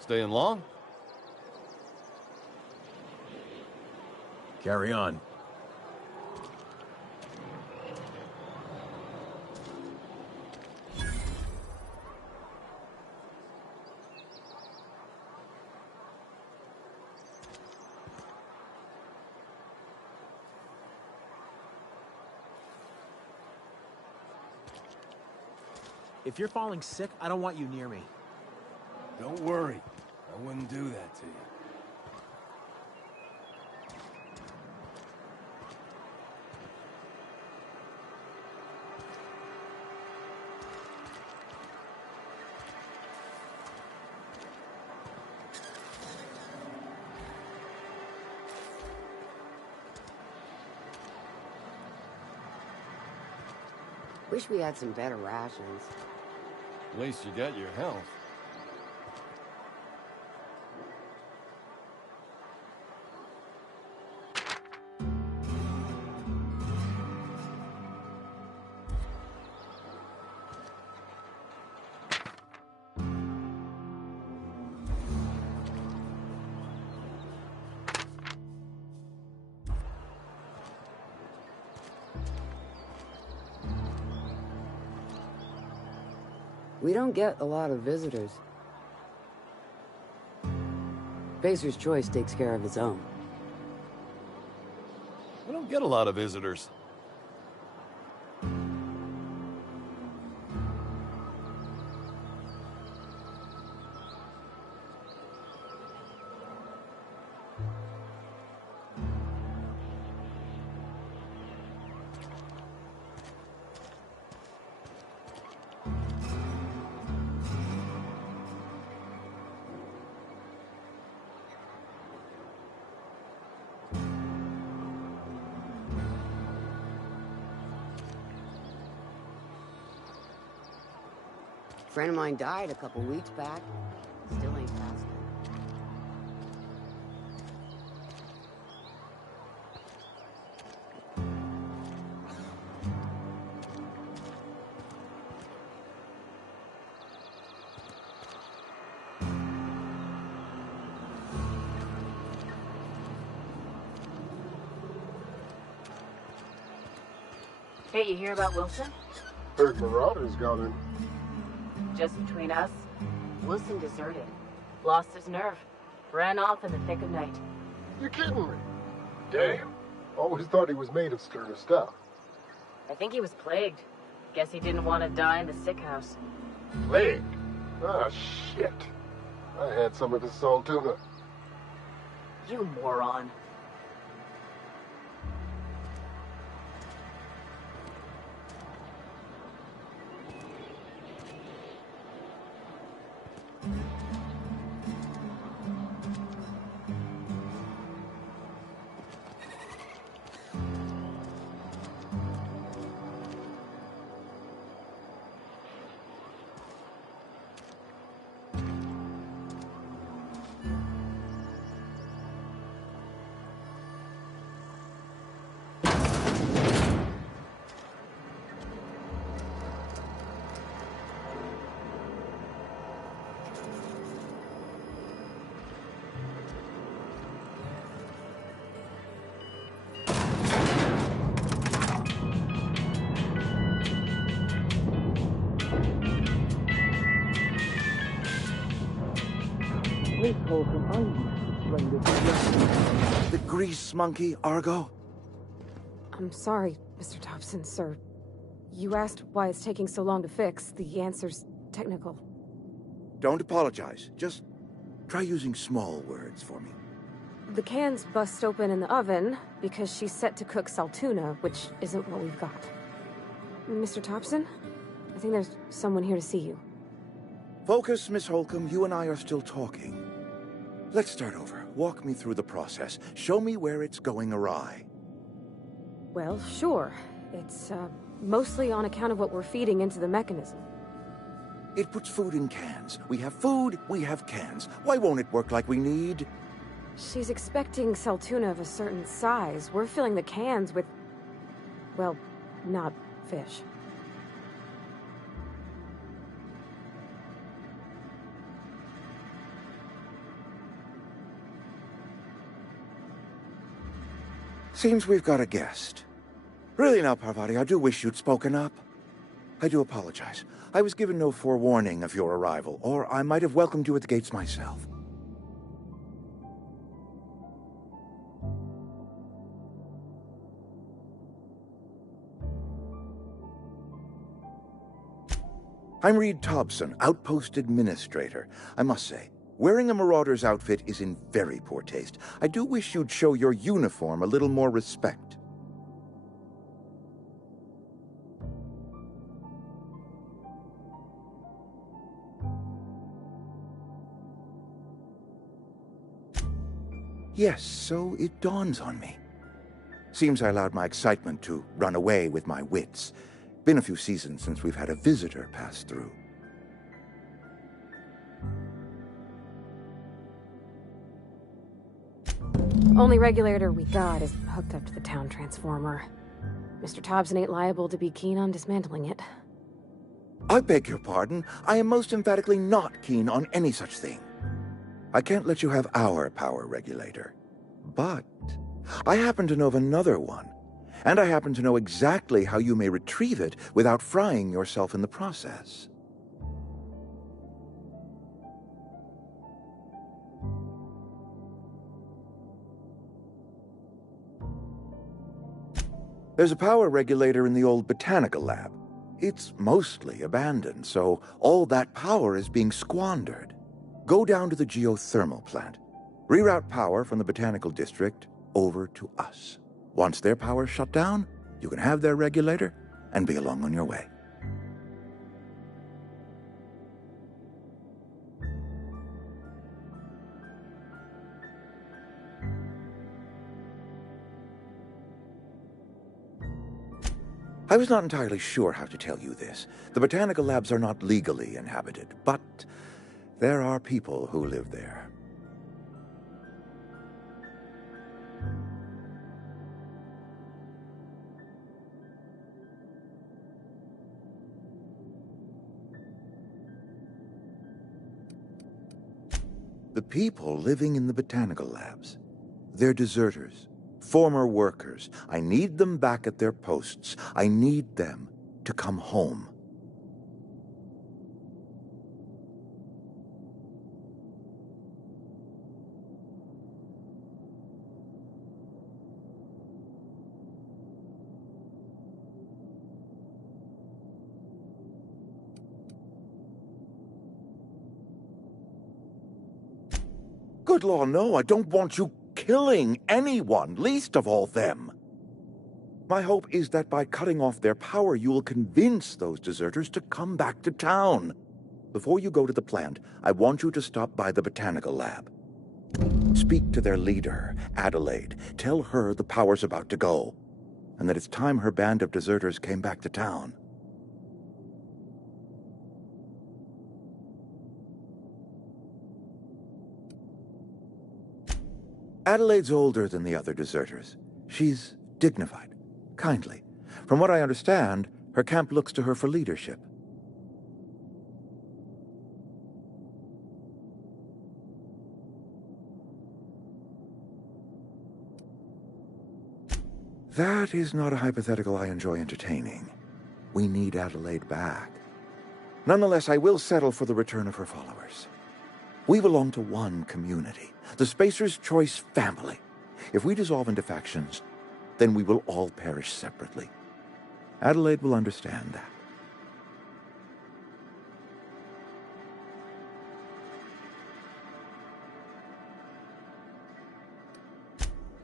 Staying long? Carry on. If you're falling sick, I don't want you near me. Don't worry. I wouldn't do that to you. Wish we had some better rations. At least you got your health. We don't get a lot of visitors. Spacer's Choice takes care of its own. We don't get a lot of visitors. A friend of mine died a couple weeks back. Still ain't past it. Hey, you hear about Wilson? Heard Marauders got him. Just between us, Wilson deserted. Lost his nerve. Ran off in the thick of night. You're kidding me. Damn. Always thought he was made of sterner stuff. I think he was plagued. Guess he didn't want to die in the sick house. Plagued? Ah, shit. I had some of his salt tuna. You moron. Miss Holcomb, I need to explain this to you. The grease monkey, Argo? I'm sorry, Mr. Thompson, sir. You asked why it's taking so long to fix. The answer's technical. Don't apologize. Just try using small words for me. The cans bust open in the oven because she's set to cook saltuna, which isn't what we've got. Mr. Thompson? I think there's someone here to see you. Focus, Miss Holcomb. You and I are still talking. Let's start over. Walk me through the process. Show me where it's going awry. Well, sure. It's, mostly on account of what we're feeding into the mechanism. It puts food in cans. We have food, we have cans. Why won't it work like we need? She's expecting saltuna of a certain size. We're filling the cans with, well, not fish. Seems we've got a guest. Really now, Parvati, I do wish you'd spoken up. I do apologize. I was given no forewarning of your arrival, or I might have welcomed you at the gates myself. I'm Reed Thompson, Outpost Administrator. I must say, wearing a Marauder's outfit is in very poor taste. I do wish you'd show your uniform a little more respect. Yes, so it dawns on me. Seems I allowed my excitement to run away with my wits. Been a few seasons since we've had a visitor pass through. Only regulator we got is hooked up to the town transformer. Mr. Thompson ain't liable to be keen on dismantling it. I beg your pardon. I am most emphatically not keen on any such thing. I can't let you have our power regulator. But I happen to know of another one. And I happen to know exactly how you may retrieve it without frying yourself in the process. There's a power regulator in the old botanical lab. It's mostly abandoned, so all that power is being squandered. Go down to the geothermal plant. Reroute power from the botanical district over to us. Once their power's shut down, you can have their regulator and be along on your way. I was not entirely sure how to tell you this. The botanical labs are not legally inhabited, but there are people who live there. The people living in the botanical labs, they're deserters, former workers. I need them back at their posts. I need them to come home. Good law, no, I don't want you killing anyone, least of all them. My hope is that by cutting off their power, you will convince those deserters to come back to town. Before you go to the plant, I want you to stop by the botanical lab. Speak to their leader, Adelaide. Tell her the power's about to go, and that it's time her band of deserters came back to town. Adelaide's older than the other deserters. She's dignified, kindly. From what I understand, her camp looks to her for leadership. That is not a hypothetical I enjoy entertaining. We need Adelaide back. Nonetheless, I will settle for the return of her followers. We belong to one community, the Spacer's Choice family. If we dissolve into factions, then we will all perish separately. Adelaide will understand that.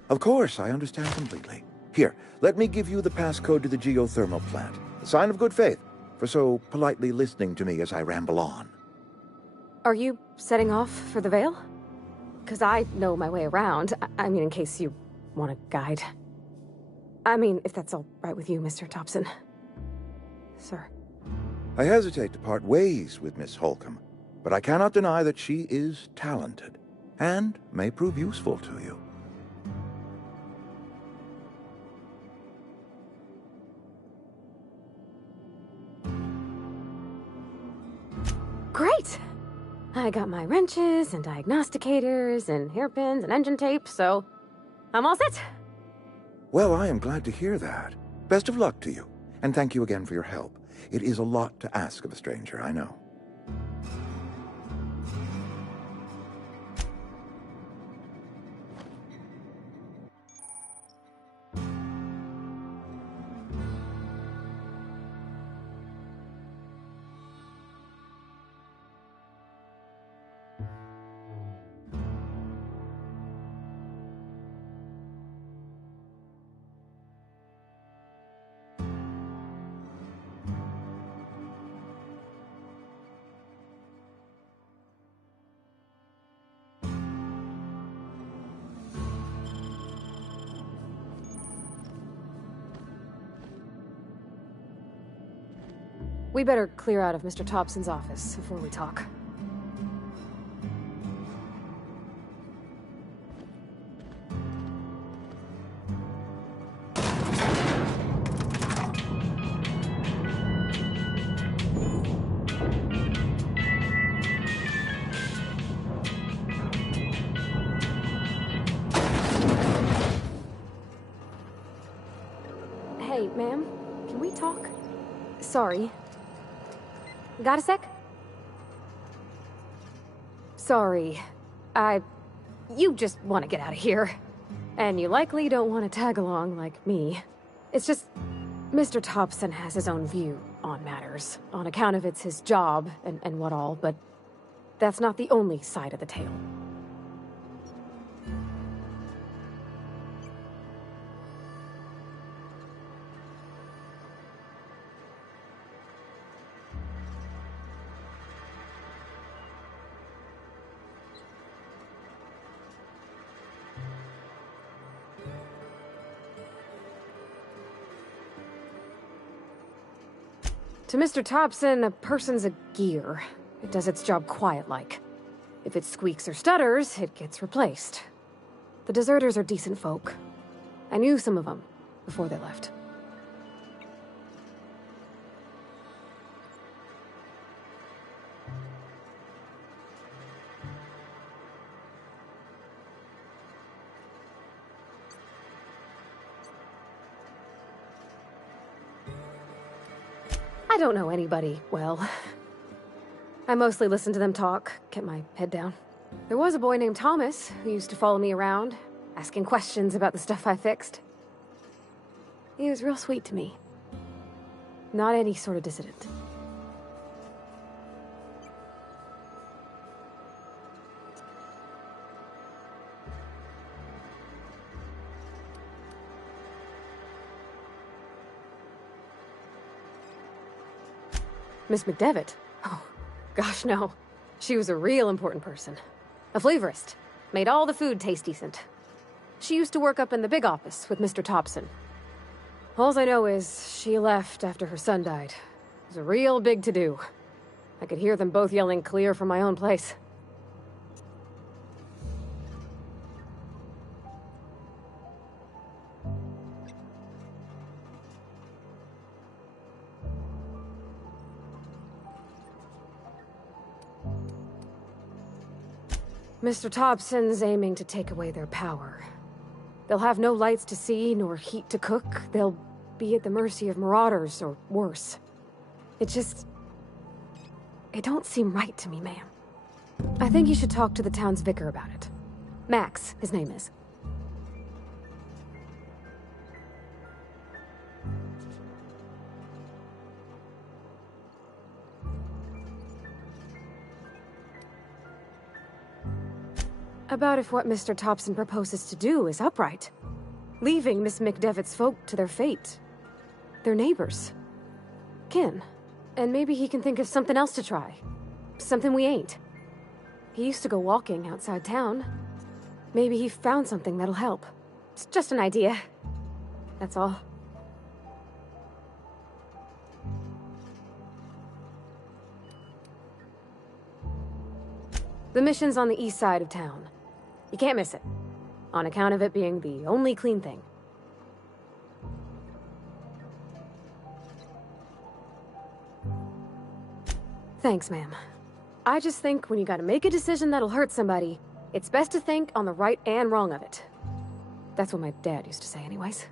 Of course, I understand completely. Here, let me give you the passcode to the geothermal plant. A sign of good faith, for so politely listening to me as I ramble on. Are you setting off for the Vale? Because I know my way around. I mean, in case you want a guide. I mean, if that's all right with you, Mr. Thompson. Sir. I hesitate to part ways with Miss Holcomb, but I cannot deny that she is talented, and may prove useful to you. Great! I got my wrenches and diagnosticators and hairpins and engine tape, so I'm all set. Well, I am glad to hear that. Best of luck to you, and thank you again for your help. It is a lot to ask of a stranger, I know. We better clear out of Mr. Thompson's office before we talk. Hey, ma'am, can we talk? Sorry. Got a sec? Sorry. You just want to get out of here. And you likely don't want to tag along like me. It's just, Mr. Thompson has his own view on matters, on account of it's his job and what all, but that's not the only side of the tale. To Mr. Thompson, a person's a gear. It does its job quiet-like. If it squeaks or stutters, it gets replaced. The deserters are decent folk. I knew some of them before they left. I don't know anybody well. I mostly listen to them talk, kept my head down. There was a boy named Thomas who used to follow me around, asking questions about the stuff I fixed. He was real sweet to me. Not any sort of dissident. Miss McDevitt? Oh, gosh, no. She was a real important person. A flavorist. Made all the food taste decent. She used to work up in the big office with Mr. Thompson. All I know is she left after her son died. It was a real big to-do. I could hear them both yelling clear from my own place. Mr. Thompson's aiming to take away their power. They'll have no lights to see, nor heat to cook. They'll be at the mercy of marauders, or worse. It don't seem right to me, ma'am. I think you should talk to the town's vicar about it. Max, his name is. About if what Mr. Thompson proposes to do is upright. Leaving Miss McDevitt's folk to their fate. They're neighbors. Kin. And maybe he can think of something else to try. Something we ain't. He used to go walking outside town. Maybe he found something that'll help. It's just an idea. That's all. The mission's on the east side of town. You can't miss it, on account of it being the only clean thing. Thanks, ma'am. I just think when you gotta make a decision that'll hurt somebody, it's best to think on the right and wrong of it. That's what my dad used to say anyways.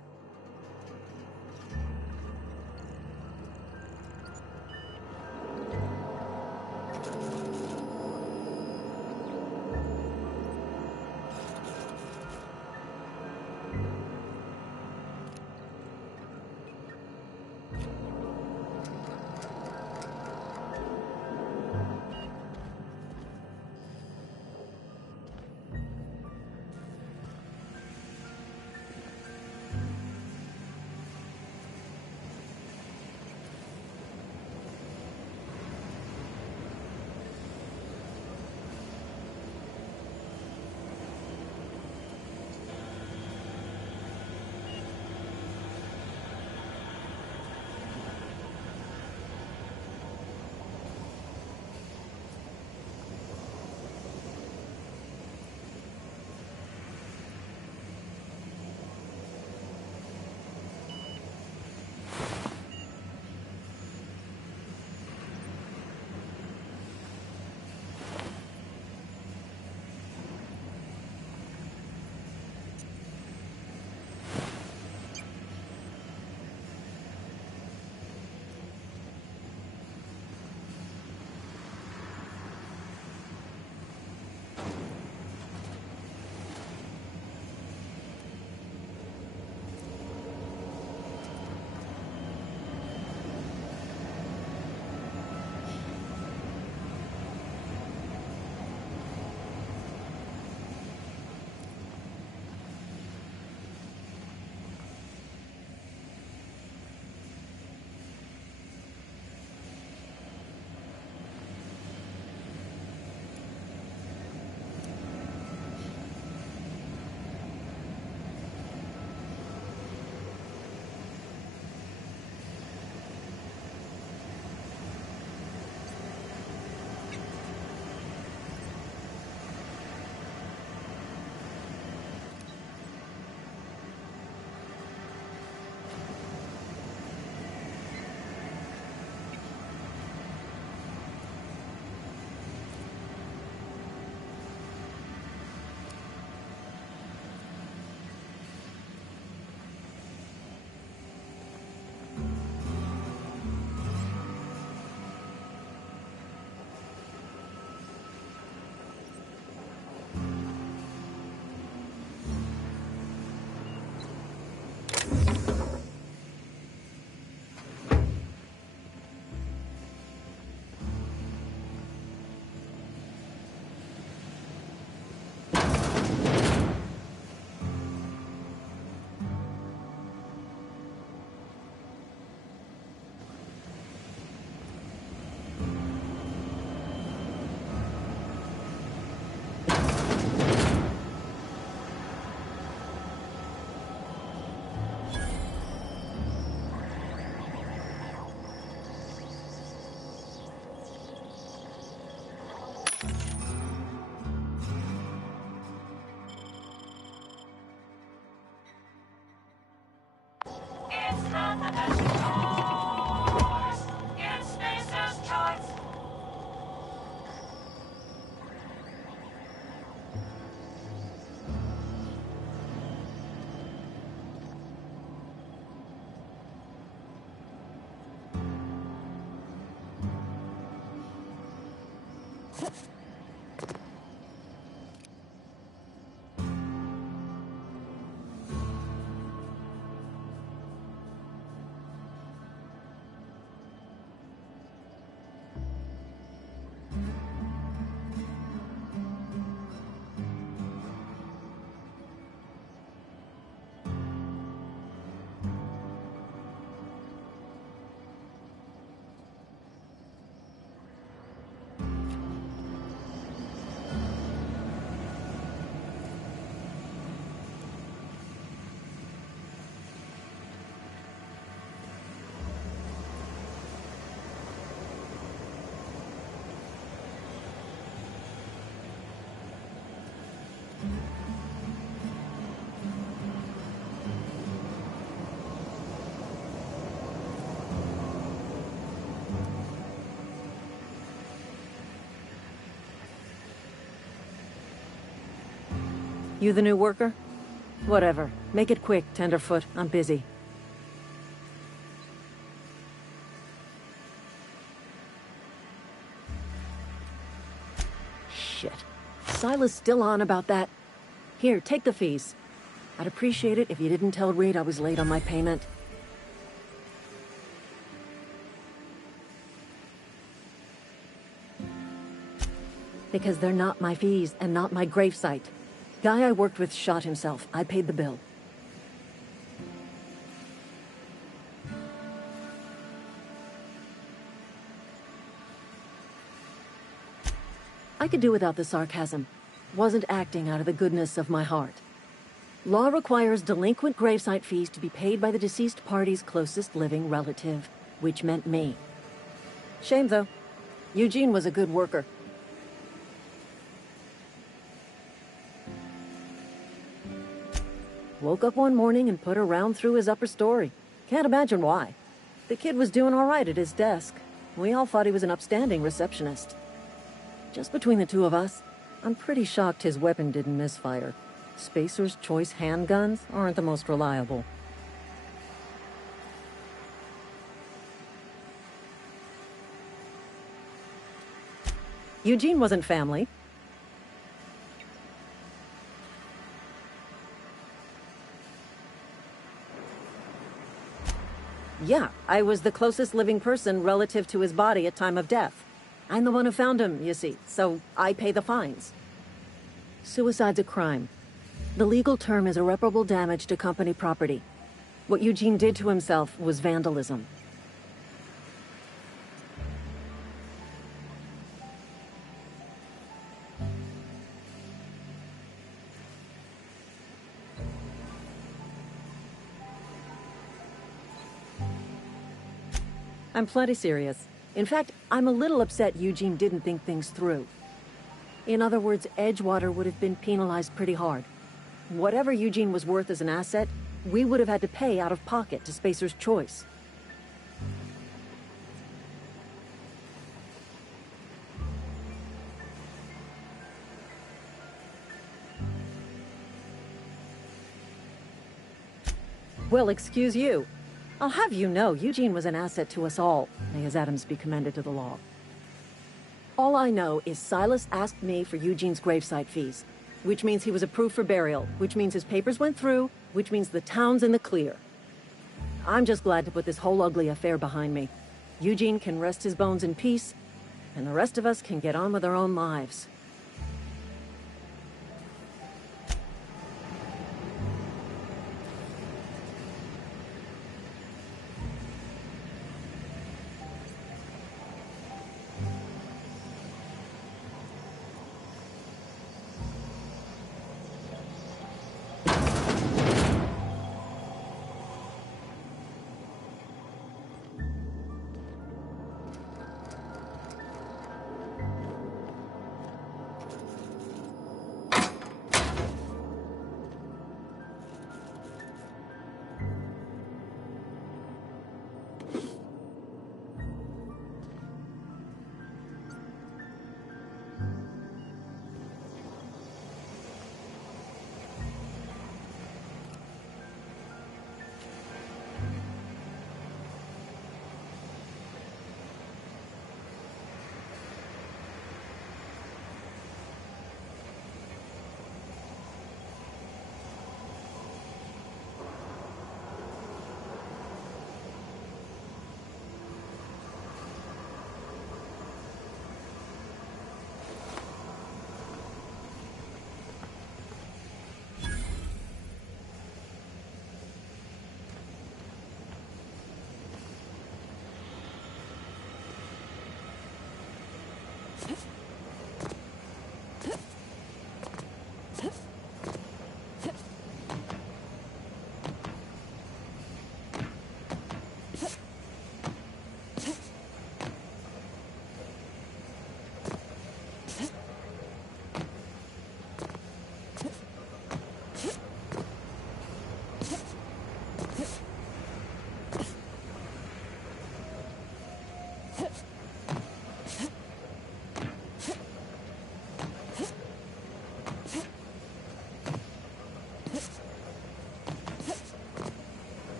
You the new worker? Whatever. Make it quick, Tenderfoot. I'm busy. Shit. Silas still on about that? Here, take the fees. I'd appreciate it if you didn't tell Reed I was late on my payment. Because they're not my fees and not my gravesite. Guy I worked with shot himself. I paid the bill. I could do without the sarcasm. Wasn't acting out of the goodness of my heart. Law requires delinquent gravesite fees to be paid by the deceased party's closest living relative, which meant me. Shame, though. Eugene was a good worker. Woke up one morning and put a round through his upper story. Can't imagine why. The kid was doing all right at his desk. We all thought he was an upstanding receptionist. Just between the two of us, I'm pretty shocked his weapon didn't misfire. Spacer's Choice handguns aren't the most reliable. Eugene wasn't family. Yeah, I was the closest living person relative to his body at time of death. I'm the one who found him, you see, so I pay the fines. Suicide's a crime. The legal term is irreparable damage to company property. What Eugene did to himself was vandalism. I'm plenty serious. In fact, I'm a little upset Eugene didn't think things through. In other words, Edgewater would have been penalized pretty hard. Whatever Eugene was worth as an asset, we would have had to pay out of pocket to Spacer's Choice. Well, excuse you. I'll have you know, Eugene was an asset to us all. May his atoms be commended to the law. All I know is Silas asked me for Eugene's gravesite fees, which means he was approved for burial, which means his papers went through, which means the town's in the clear. I'm just glad to put this whole ugly affair behind me. Eugene can rest his bones in peace, and the rest of us can get on with our own lives.